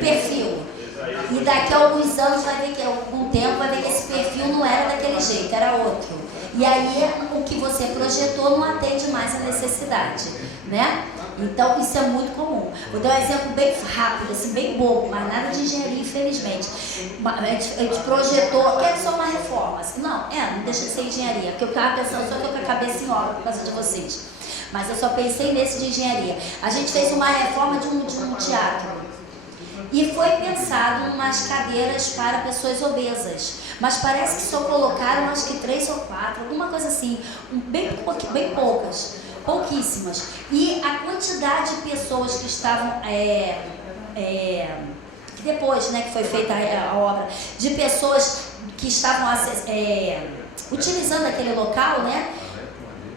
perfil. E Aí, daqui a alguns anos vai ver que algum tempo vai ver que esse perfil não era daquele jeito, era outro. E aí o que você projetou não atende mais à necessidade, né? Então isso é muito comum. Vou dar um exemplo bem rápido, assim, bem bobo, mas nada de engenharia, infelizmente. A gente projetou, quer só uma reforma? Assim, não deixa de ser engenharia, porque eu estava pensando, só que eu com a cabeça em obra por causa de vocês. Mas eu só pensei nesse de engenharia. A gente fez uma reforma de um teatro. E foi pensado umas cadeiras para pessoas obesas. Mas parece que só colocaram acho que 3 ou 4, alguma coisa assim, bem poucas, pouquíssimas. E a quantidade de pessoas que estavam, que depois, né, que foi feita a obra, de pessoas que estavam utilizando aquele local, né,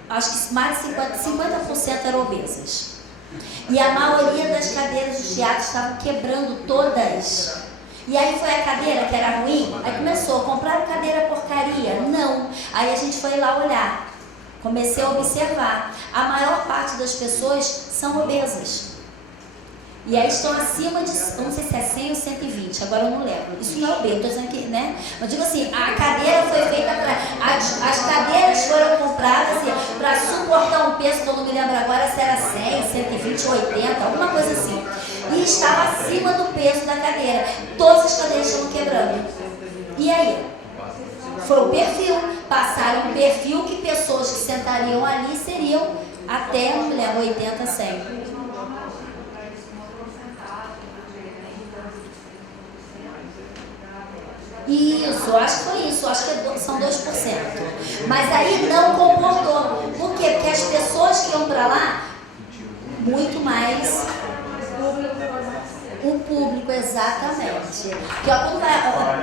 acho que mais de 50% eram obesas. E a maioria das cadeiras do teatro estavam quebrando todas. E aí foi a cadeira que era ruim, aí começou, compraram cadeira porcaria? Não. Aí a gente foi lá olhar, comecei a observar. A maior parte das pessoas são obesas. E aí estão acima de, não sei se é 100 ou 120, agora eu não lembro. Isso não é obeso, estou dizendo que, né? Mas digo assim, a cadeira foi feita para... As cadeiras foram compradas para suportar um peso, que eu não me lembro agora se era 100, 120, 80, alguma coisa assim. E estava acima do peso da cadeira. Todas as cadeiras estavam quebrando. E aí? Foi o perfil. Passaram um perfil que pessoas que sentariam ali seriam até, não me lembro, 80, 100. Isso, acho que foi isso, acho que são 2%. Mas aí não comportou. Por quê? Porque as pessoas que iam para lá, muito mais o público, exatamente. Que, ó,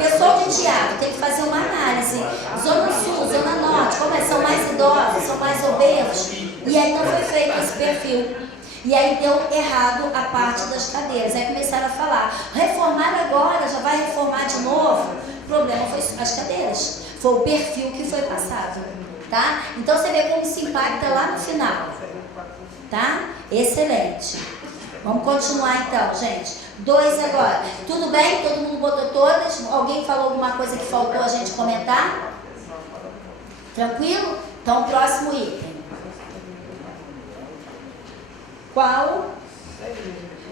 pessoal de teatro tem que fazer uma análise. Zona Sul, Zona Norte, como são mais idosos, são mais obesos. E aí não foi feito esse perfil. E aí deu errado a parte das cadeiras. Aí começaram a falar, reformar agora, já vai reformar de novo. O problema foi as cadeiras. Foi o perfil que foi passado. Tá? Então você vê como se impacta lá no final. Tá? Excelente. Vamos continuar então, gente. 2 agora. Tudo bem? Todo mundo botou todas? Alguém falou alguma coisa que faltou a gente comentar? Tranquilo? Então, próximo item.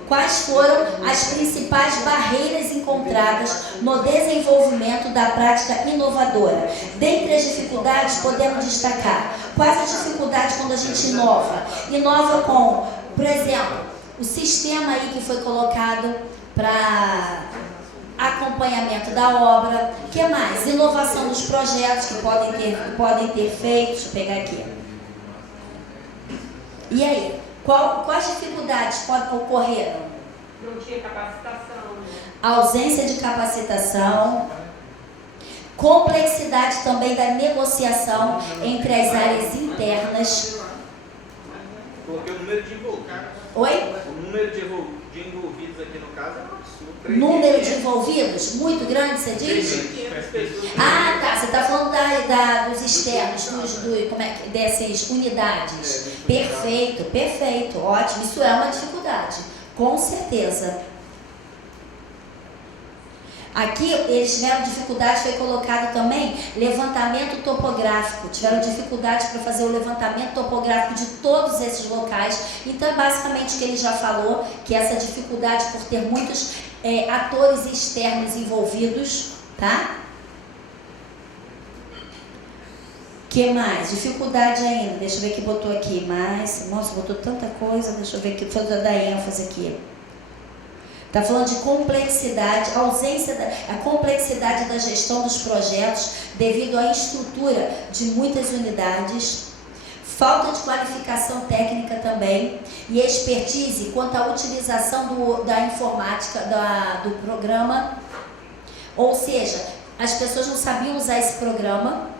Quais foram as principais barreiras encontradas no desenvolvimento da prática inovadora? Dentre as dificuldades, podemos destacar quais as dificuldades quando a gente inova? Inova com, por exemplo, o sistema aí que foi colocado para acompanhamento da obra. O que mais? Inovação dos projetos que podem ter feito. Deixa eu pegar aqui. E aí? Quais dificuldades ocorreram? Não tinha capacitação. Ausência de capacitação, complexidade também da negociação entre as áreas internas. Porque o número de envolvidos. Oi? O número de envolvidos aqui no caso é um absurdo. Número de envolvidos? Muito grande, você diz? 3.500 pessoas. Ah, tá. Você está falando dos externos, dessas unidades. Perfeito, perfeito. Ótimo. Isso é uma dificuldade. Com certeza. Aqui eles tiveram dificuldade, foi colocado também levantamento topográfico. Tiveram dificuldade para fazer o levantamento topográfico de todos esses locais. Então é basicamente o que ele já falou, que essa dificuldade por ter muitos atores externos envolvidos, tá? Que mais? Dificuldade ainda. Deixa eu ver que botou aqui mais. Nossa, botou tanta coisa. Deixa eu ver que foi da ênfase aqui. Está falando de complexidade, a complexidade da gestão dos projetos devido à estrutura de muitas unidades, falta de qualificação técnica também e expertise quanto à utilização da informática do programa, ou seja, as pessoas não sabiam usar esse programa.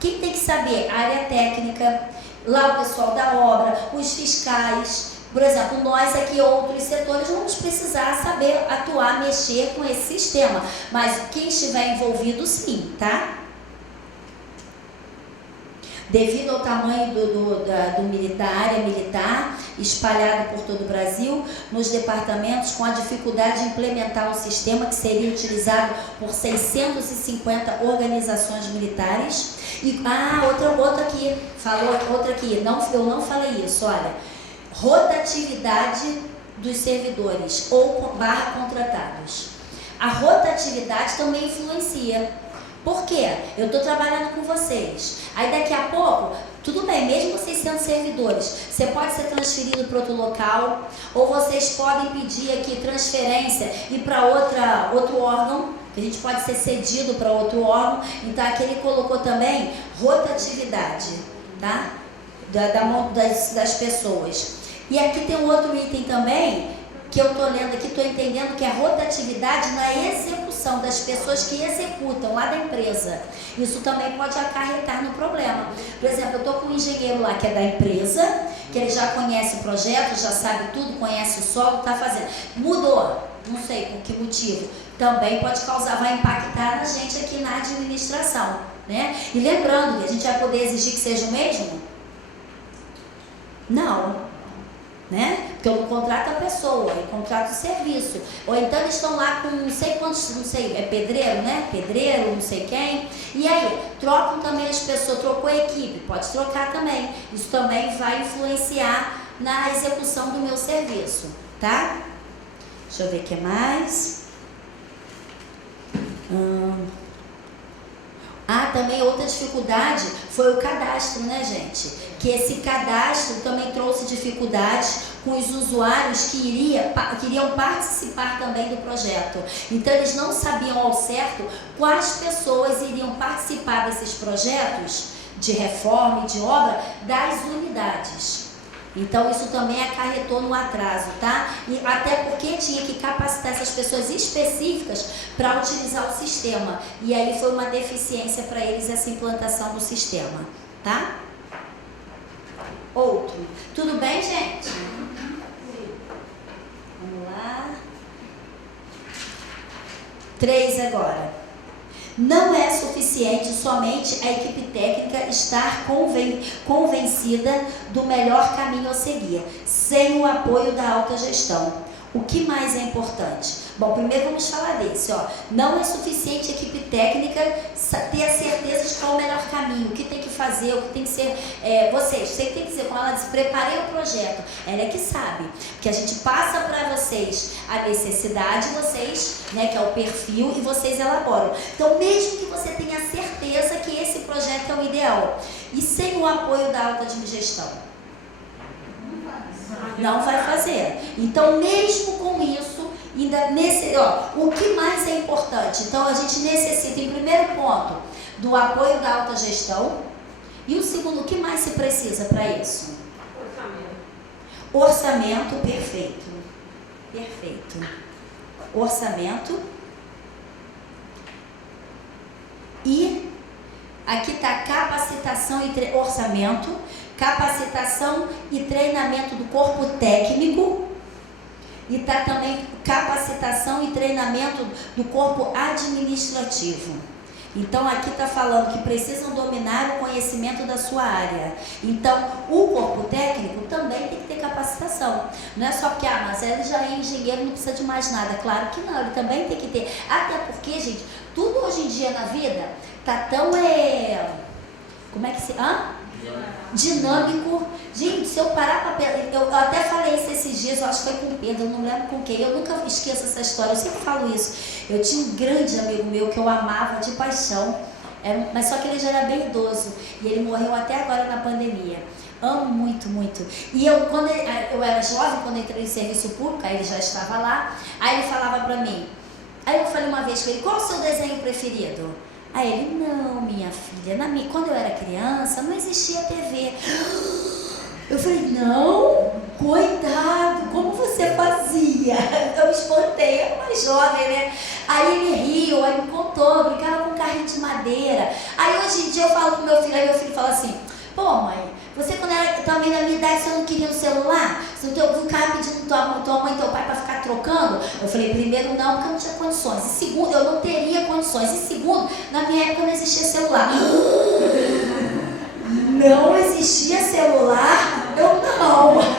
Quem tem que saber? A área técnica, lá o pessoal da obra, os fiscais, Por exemplo, nós aqui, outros setores, vamos precisar saber atuar, mexer com esse sistema. Mas quem estiver envolvido, sim, tá? Devido ao tamanho da área militar, espalhada por todo o Brasil, nos departamentos, com a dificuldade de implementar um sistema que seria utilizado por 650 organizações militares. E, outra aqui, eu não falei isso, olha, rotatividade dos servidores ou contratados. A rotatividade também influencia. Por quê? Eu estou trabalhando com vocês. Aí daqui a pouco, tudo bem, mesmo vocês sendo servidores, você pode ser transferido para outro local, ou vocês podem pedir aqui transferência e para outro órgão, que a gente pode ser cedido para outro órgão. Então aqui ele colocou também rotatividade, tá? Das pessoas. E aqui tem um outro item também, que eu estou lendo aqui, estou entendendo que é rotatividade na execução das pessoas que executam lá da empresa. Isso também pode acarretar no problema. Por exemplo, eu estou com um engenheiro lá que é da empresa, que ele já conhece o projeto, já sabe tudo, conhece o solo, está fazendo. Mudou, não sei por que motivo. Também pode causar, vai impactar na gente aqui na administração, né? E lembrando que a gente vai poder exigir que seja o mesmo? Não. Né? Porque eu não contrato a pessoa, eu contrato o serviço. Ou então eles estão lá com não sei quantos, não sei, é pedreiro, né? Pedreiro, não sei quem. E aí, trocam também as pessoas, trocou a equipe, pode trocar também. Isso também vai influenciar na execução do meu serviço, tá? Deixa eu ver o que mais. Também outra dificuldade foi o cadastro, né, gente? Que esse cadastro também trouxe dificuldades com os usuários que iriam participar também do projeto. Então, eles não sabiam ao certo quais pessoas iriam participar desses projetos de reforma e de obra das unidades. Então, isso também acarretou no atraso, tá? E até porque tinha que capacitar essas pessoas específicas para utilizar o sistema. E aí foi uma deficiência para eles essa implantação do sistema, tá? Outro. Tudo bem, gente? Vamos lá. 3 agora. Não é suficiente somente a equipe técnica estar convencida do melhor caminho a seguir, sem o apoio da alta gestão. O que mais é importante? Bom, primeiro vamos falar desse, ó. Não é suficiente a equipe técnica ter a certeza de qual é o melhor caminho, o que tem que fazer, o que tem que ser. Vocês tem que dizer, quando ela diz, preparei o projeto, ela é que sabe. Porque a gente passa para vocês a necessidade, vocês, né, que é o perfil, e vocês elaboram. Então, mesmo que você tenha certeza que esse projeto é o ideal, e sem o apoio da alta gestão, não vai fazer. Então, mesmo com isso, ainda o que mais é importante? Então, a gente necessita, em primeiro ponto, do apoio da alta gestão. E o segundo, o que mais se precisa para isso? Orçamento, perfeito. Perfeito. Orçamento. E aqui está capacitação e orçamento, capacitação e treinamento do corpo técnico, e está também capacitação e treinamento do corpo administrativo. Então aqui está falando que precisam dominar o conhecimento da sua área. Então o corpo técnico também tem que ter capacitação. Não é só porque, mas ele já é engenheiro, não precisa de mais nada. Claro que não, ele também tem que ter. Até porque, gente, tudo hoje em dia na vida tá tão como é que se... dinâmico. Gente, se eu parar para pensar, eu até falei isso esses dias, eu acho que foi com o Pedro, eu não lembro com quem, eu nunca esqueço essa história, eu sempre falo isso. Eu tinha um grande amigo meu que eu amava de paixão, mas só que ele já era bem idoso, e ele morreu até agora na pandemia. Amo muito, muito. E quando eu era jovem, quando eu entrei em serviço público, aí ele já estava lá, aí ele falava para mim, aí eu falei uma vez com ele, qual o seu desenho preferido? Aí ele, não, minha filha, quando eu era criança, não existia TV. Eu falei, não, coitado, como você fazia? Eu espantei, era mais jovem, né? Aí ele riu, aí me contou, brincava com um carrinho de madeira. Aí hoje em dia eu falo pro meu filho, aí meu filho fala assim, pô mãe, você quando era também na minha idade, você não queria um celular? Você não tua mãe e teu pai para ficar trocando? Eu falei, primeiro não, porque eu não tinha condições. E segundo, eu não teria condições. E segundo, na minha época não existia celular. Não existia celular? Eu não.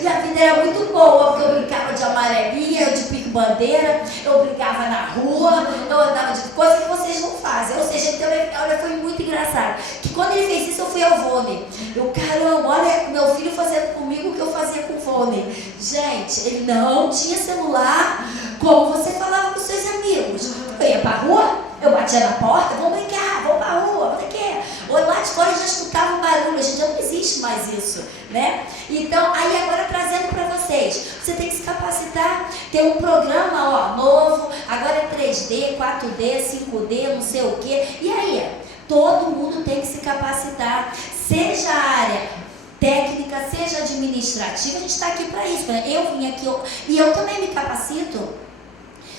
E a vida era muito boa, porque eu brincava de amarelinha, de pique-bandeira, eu brincava na rua, eu andava de coisa que vocês não fazem. Ou seja, ele também, olha, foi muito engraçado. Que quando ele fez isso, eu fui ao vôlei. Eu, caramba, olha, meu filho fazendo comigo o que eu fazia com o vôlei. Gente, ele não tinha celular, como você falava com seus amigos. Eu ia pra rua, eu batia na porta, vamos brincar, vamos pra rua, você quer? Ou lá de fora já escutava um barulho, hoje em dia não existe mais isso, né? Então, aí agora trazendo para vocês, você tem que se capacitar, tem um programa, novo, agora é 3D, 4D, 5D, não sei o quê, e aí, todo mundo tem que se capacitar, seja a área técnica, seja administrativa, a gente está aqui para isso, né? Eu vim aqui, e eu também me capacito,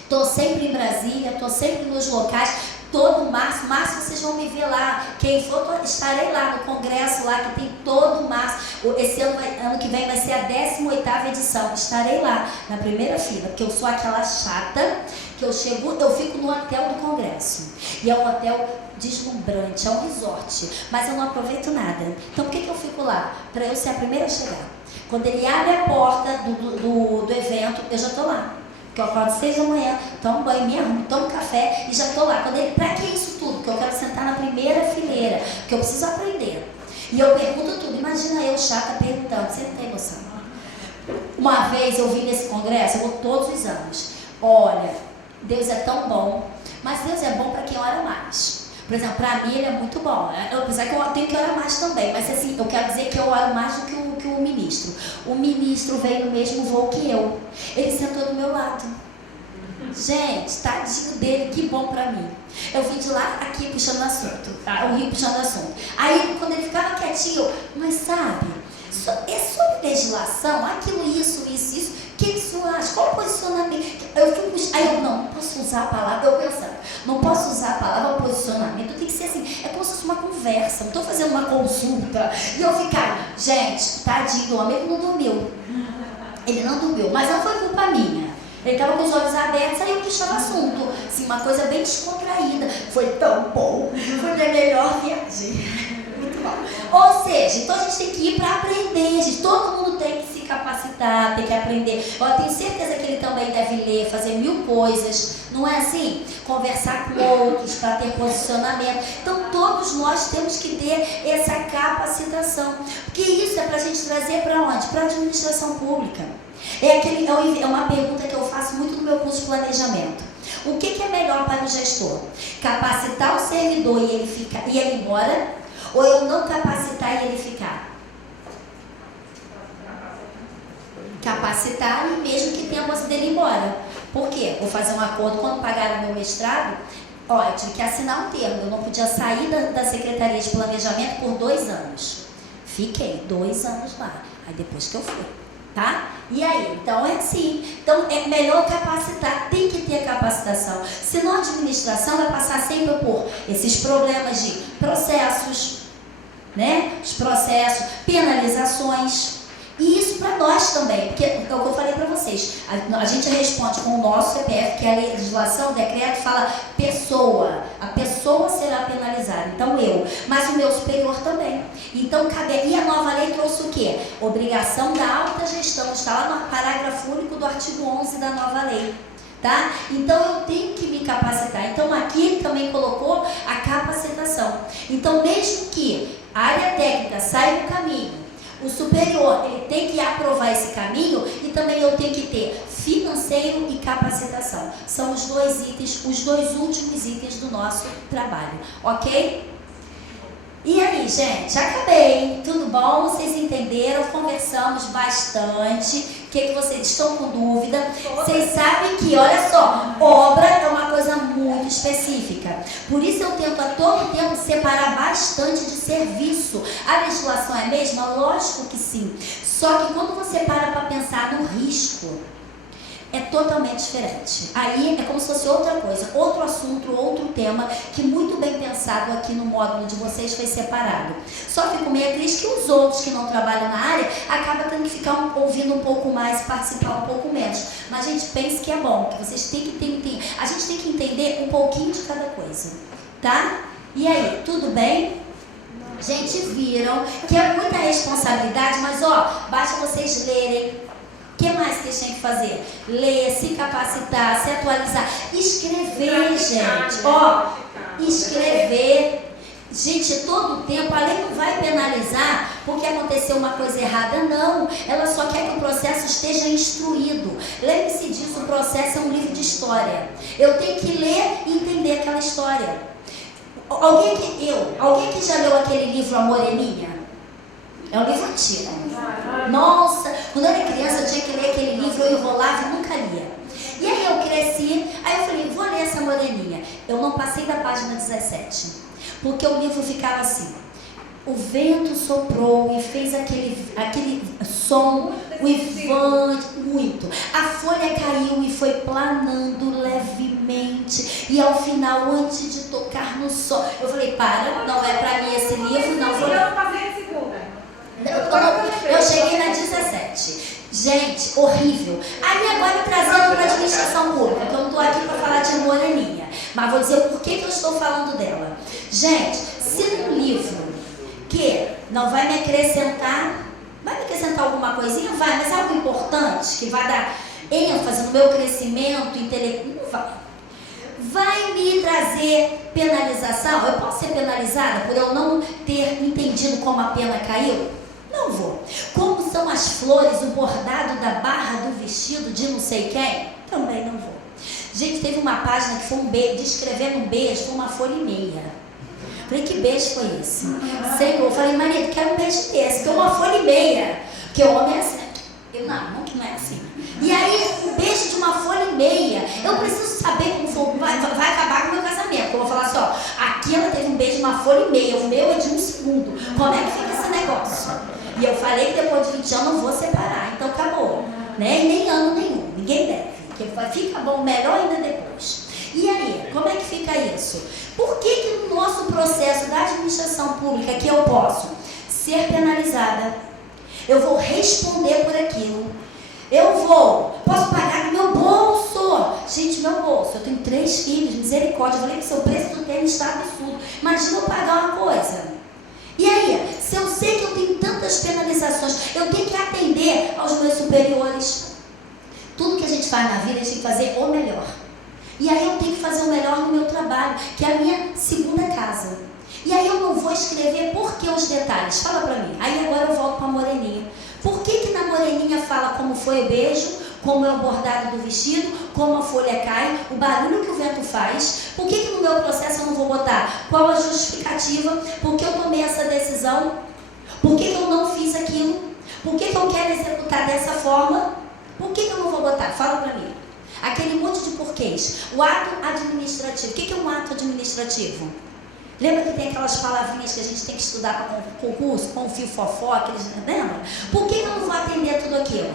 estou sempre em Brasília, estou sempre nos locais. Todo março vocês vão me ver lá. Quem for, estarei lá no congresso lá, que tem todo março. Esse ano que vem vai ser a 18ª edição. Estarei lá, na primeira fila, porque eu sou aquela chata, que eu fico no hotel do congresso. E é um hotel deslumbrante, é um resort, mas eu não aproveito nada. Então por que eu fico lá? Para eu ser a primeira a chegar. Quando ele abre a porta do evento, eu já estou lá. Porque eu acordo 6 da manhã, tomo banho, me arrumo, tomo café e já estou lá. Pra que isso tudo? Porque eu quero sentar na primeira fileira, porque eu preciso aprender. E eu pergunto tudo. Imagina eu, chata, perguntando. Você não tem noção. Uma vez eu vim nesse congresso, eu vou todos os anos. Olha, Deus é tão bom, mas Deus é bom para quem ora mais. Por exemplo, para mim ele é muito bom. Apesar que eu tenho que orar mais também, mas assim, eu quero dizer que eu oro mais do que o ministro. O ministro veio no mesmo voo que eu. Ele sentou do meu lado. Gente, tadinho dele, que bom pra mim. Eu vim de lá aqui puxando assunto, tá? O Rio puxando assunto. Aí, quando ele ficava quietinho, mas sabe, é sobre legislação, aquilo, isso. O que isso acha? Qual o posicionamento? Aí eu não posso usar a palavra, eu pensando, não posso usar a palavra posicionamento, tem que ser assim, é como se fosse uma conversa, não estou fazendo uma consulta. E eu ficar, gente, tadinho do homem, ele não dormiu. Ele não dormiu, mas não foi culpa minha. Ele estava com os olhos abertos, aí eu puxava assunto. Assim, uma coisa bem descontraída. Foi tão bom. Foi minha melhor viagem. Muito bom. Ou seja, então a gente tem que ir para aprender, gente. Todo mundo tem que se capacitar, tem que aprender. Eu tenho certeza que ele também deve ler, fazer 1000 coisas. Não é assim? Conversar com outros para ter posicionamento. Então todos nós temos que ter essa capacitação. Porque isso é para a gente trazer para onde? Para a administração pública. É uma pergunta que eu faço muito no meu curso de planejamento. O que é melhor para o gestor? Capacitar o servidor e ele ir embora? Ou eu não capacitar e ele ficar? Capacitar e mesmo que tenha a possibilidade dele ir embora. Por quê? Vou fazer um acordo. Quando pagaram meu mestrado, eu tive que assinar um termo. Eu não podia sair da Secretaria de Planejamento por 2 anos. Fiquei 2 anos lá. Aí depois que eu fui. Tá? E aí? Então é assim. Então é melhor capacitar, tem que ter capacitação. Senão a administração vai passar sempre por esses problemas de processos, né? Os processos, penalizações. E isso para nós também, porque é o que eu falei para vocês. A gente responde com o nosso CPF, que é a legislação, o decreto fala pessoa. A pessoa será penalizada. Então eu, mas o meu superior também. Então e a nova lei trouxe o quê? Obrigação da alta gestão. Está lá no parágrafo único do artigo 11 da nova lei. Tá? Então eu tenho que me capacitar. Então aqui ele também colocou a capacitação. Então mesmo que a área técnica saia do caminho, o superior, ele tem que aprovar esse caminho e também eu tenho que ter financeiro e capacitação. São os 2 itens, os 2 últimos itens do nosso trabalho, ok? E aí, gente, acabei. Tudo bom? Vocês entenderam? Conversamos bastante. O que vocês estão com dúvida? Vocês sabem que, olha só, obra é uma coisa muito específica. Por isso eu tento a todo tempo separar bastante de serviço. A legislação é a mesma? Lógico que sim. Só que quando você para pensar no risco, é totalmente diferente. Aí é como se fosse outra coisa, outro assunto, outro tema, que muito bem pensado aqui no módulo de vocês foi separado. Só fico meio triste que os outros que não trabalham na área acabam tendo que ficar ouvindo um pouco mais, participar um pouco menos. Mas a gente pensa que é bom, que vocês têm que entender, a gente tem que entender um pouquinho de cada coisa, tá? E aí, tudo bem? Gente, viram que é muita responsabilidade, mas ó, basta vocês lerem. O que mais que eles têm que fazer? Ler, se capacitar, se atualizar, escrever, gente. Ó, escrever. Gente, todo o tempo, a lei não vai penalizar porque aconteceu uma coisa errada, não. Ela só quer que o processo esteja instruído. Lembre-se disso, o processo é um livro de história. Eu tenho que ler e entender aquela história. Alguém que já leu aquele livro A Moreninha? É um livro antigo. Nossa, quando eu era criança eu tinha que ler aquele livro, eu enrolava e nunca lia. E aí eu cresci, aí eu falei, vou ler essa Moreninha. Eu não passei da página 17, porque o livro ficava assim: o vento soprou e fez aquele som uivante, muito. A folha caiu e foi planando levemente. E ao final, antes de tocar no sol, eu falei, para, não é pra mim esse livro, não vou ler. Eu cheguei na 17. Gente, horrível. Aí agora trazendo para a administração pública, que eu não estou aqui para falar de Moreninha, mas vou dizer o porquê que eu estou falando dela. Gente, se num livro que não vai me acrescentar alguma coisinha? Vai, mas algo importante, que vai dar ênfase no meu crescimento intelectual, não vai. Vai me trazer penalização? Eu posso ser penalizada por eu não ter entendido como a pena caiu? Não vou. Como são as flores, o bordado da barra do vestido de não sei quem? Também não vou. Gente, teve uma página que foi um beijo, descrevendo um beijo, foi uma folha e meia. Falei, que beijo foi esse? Senhor, eu falei, marido, quero um beijo desse, que é uma folha e meia. Porque o homem é assim. Eu não é assim. E aí, um beijo de uma folha e meia. Eu preciso saber como foi, vai acabar com o meu casamento. Eu vou falar só, aqui ela teve um beijo de uma folha e meia, o meu é de 1 segundo. Como é que fica esse negócio? E eu falei que depois de 20 anos eu não vou separar, então acabou. Né? E nem ano nenhum, ninguém deve. Porque fica bom, melhor ainda depois. E aí, como é que fica isso? Por que no nosso processo da administração pública que eu posso ser penalizada? Eu vou responder por aquilo. Posso pagar do meu bolso. Gente, meu bolso, eu tenho 3 filhos, misericórdia. Eu falei que seu preço do tênis está absurdo. Imagina eu pagar uma coisa. E aí, se eu sei que eu tenho tantas penalizações, eu tenho que atender aos meus superiores. Tudo que a gente faz na vida, a gente tem que fazer o melhor. E aí eu tenho que fazer o melhor no meu trabalho, que é a minha segunda casa. E aí eu não vou escrever por que os detalhes. Fala pra mim. Aí agora eu volto pra Moreninha. Por que na Moreninha fala como foi o beijo, como é o bordado do vestido, como a folha cai, o barulho que o vento faz? Por que no meu processo eu não vou botar qual a justificativa? Por que eu tomei essa decisão? Por que eu não fiz aquilo? Por que eu quero executar dessa forma? Por que eu não vou botar? Fala pra mim. Aquele monte de porquês. O ato administrativo. O que é um ato administrativo? Lembra que tem aquelas palavrinhas que a gente tem que estudar para concurso, com o fio fofó, aqueles, lembra? Por que eu não vou atender tudo aquilo?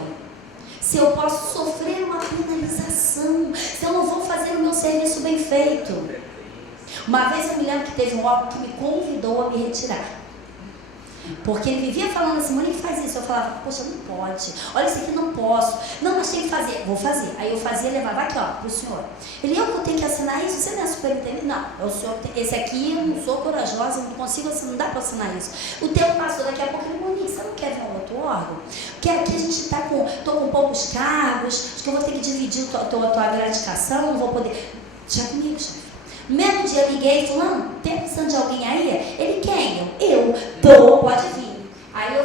Se eu posso sofrer uma penalização, se eu não vou fazer o meu serviço bem feito. Uma vez eu me lembro que teve um órgão que me convidou a me retirar. Porque ele vivia falando assim, Monique, faz isso. Eu falava, poxa, não pode. Olha, isso aqui não posso. Não, mas tem que fazer. Vou fazer. Aí eu fazia e levava aqui, ó, pro senhor. Ele, eu tenho que assinar isso? Você não é superintendente? Não, o senhor tem, esse aqui eu não sou corajosa, não consigo assinar, não dá para assinar isso. O tempo passou, daqui a pouco ele, Monique, você não quer ver um outro órgão? Porque aqui a gente tô com poucos cargos, acho que eu vou ter que dividir a tua gratificação, não vou poder. Deixa comigo, chefe. No mesmo dia eu liguei e falei, tem precisando de alguém aí? Ele, quem? Eu. Pode vir. Aí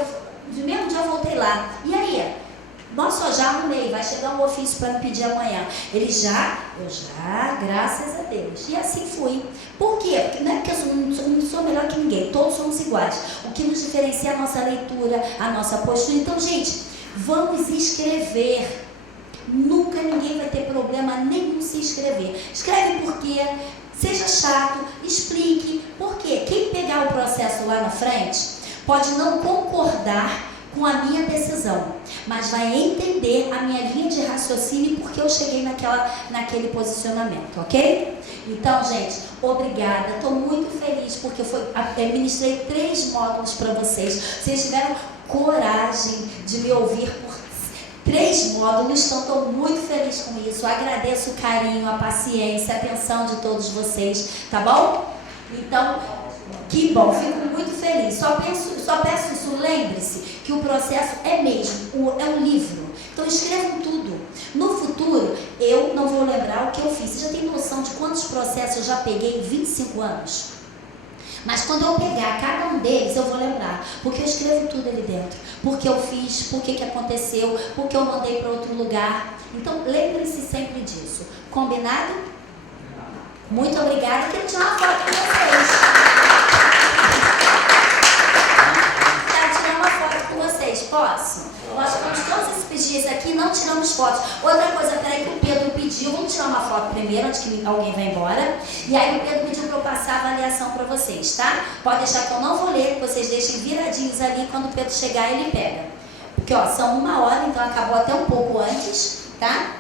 no mesmo dia eu voltei lá. E aí? Nossa, eu já arrumei, vai chegar um ofício para me pedir amanhã. Ele eu já, graças a Deus. E assim fui. Por quê? Porque não é porque eu não sou melhor que ninguém, todos somos iguais. O que nos diferencia é a nossa leitura, a nossa postura. Então, gente, vamos escrever. Nunca ninguém vai ter problema nenhum se inscrever. Escreve por quê? Seja chato, explique. Por quê? Quem pegar o processo lá na frente pode não concordar com a minha decisão, mas vai entender a minha linha de raciocínio e por que eu cheguei naquele posicionamento, ok? Então, gente, obrigada. Estou muito feliz porque eu ministrei 3 módulos para vocês. Vocês tiveram coragem de me ouvir por 3 módulos, então estou muito feliz com isso. Agradeço o carinho, a paciência, a atenção de todos vocês, tá bom? Então, que bom, fico muito feliz. Só peço isso, lembre-se que o processo é um livro. Então escrevam tudo. No futuro, eu não vou lembrar o que eu fiz. Você já tem noção de quantos processos eu já peguei em 25 anos? Mas quando eu pegar cada um deles, eu vou lembrar. Porque eu escrevo tudo ali dentro. Porque eu fiz, por que aconteceu, porque eu mandei para outro lugar. Então, lembre-se sempre disso. Combinado? Muito obrigada. Quero tirar uma foto com vocês. Quero tirar uma foto com vocês. Posso? Nós ficamos todos esses dias aqui, não tiramos fotos. Outra coisa, peraí, que o Pedro pediu, vamos tirar uma foto primeiro, antes que alguém vá embora. E aí o Pedro pediu para eu passar a avaliação para vocês, tá? Pode deixar que eu não vou ler, que vocês deixem viradinhos ali, quando o Pedro chegar ele pega. Porque ó, são 1 hora, então acabou até um pouco antes, tá?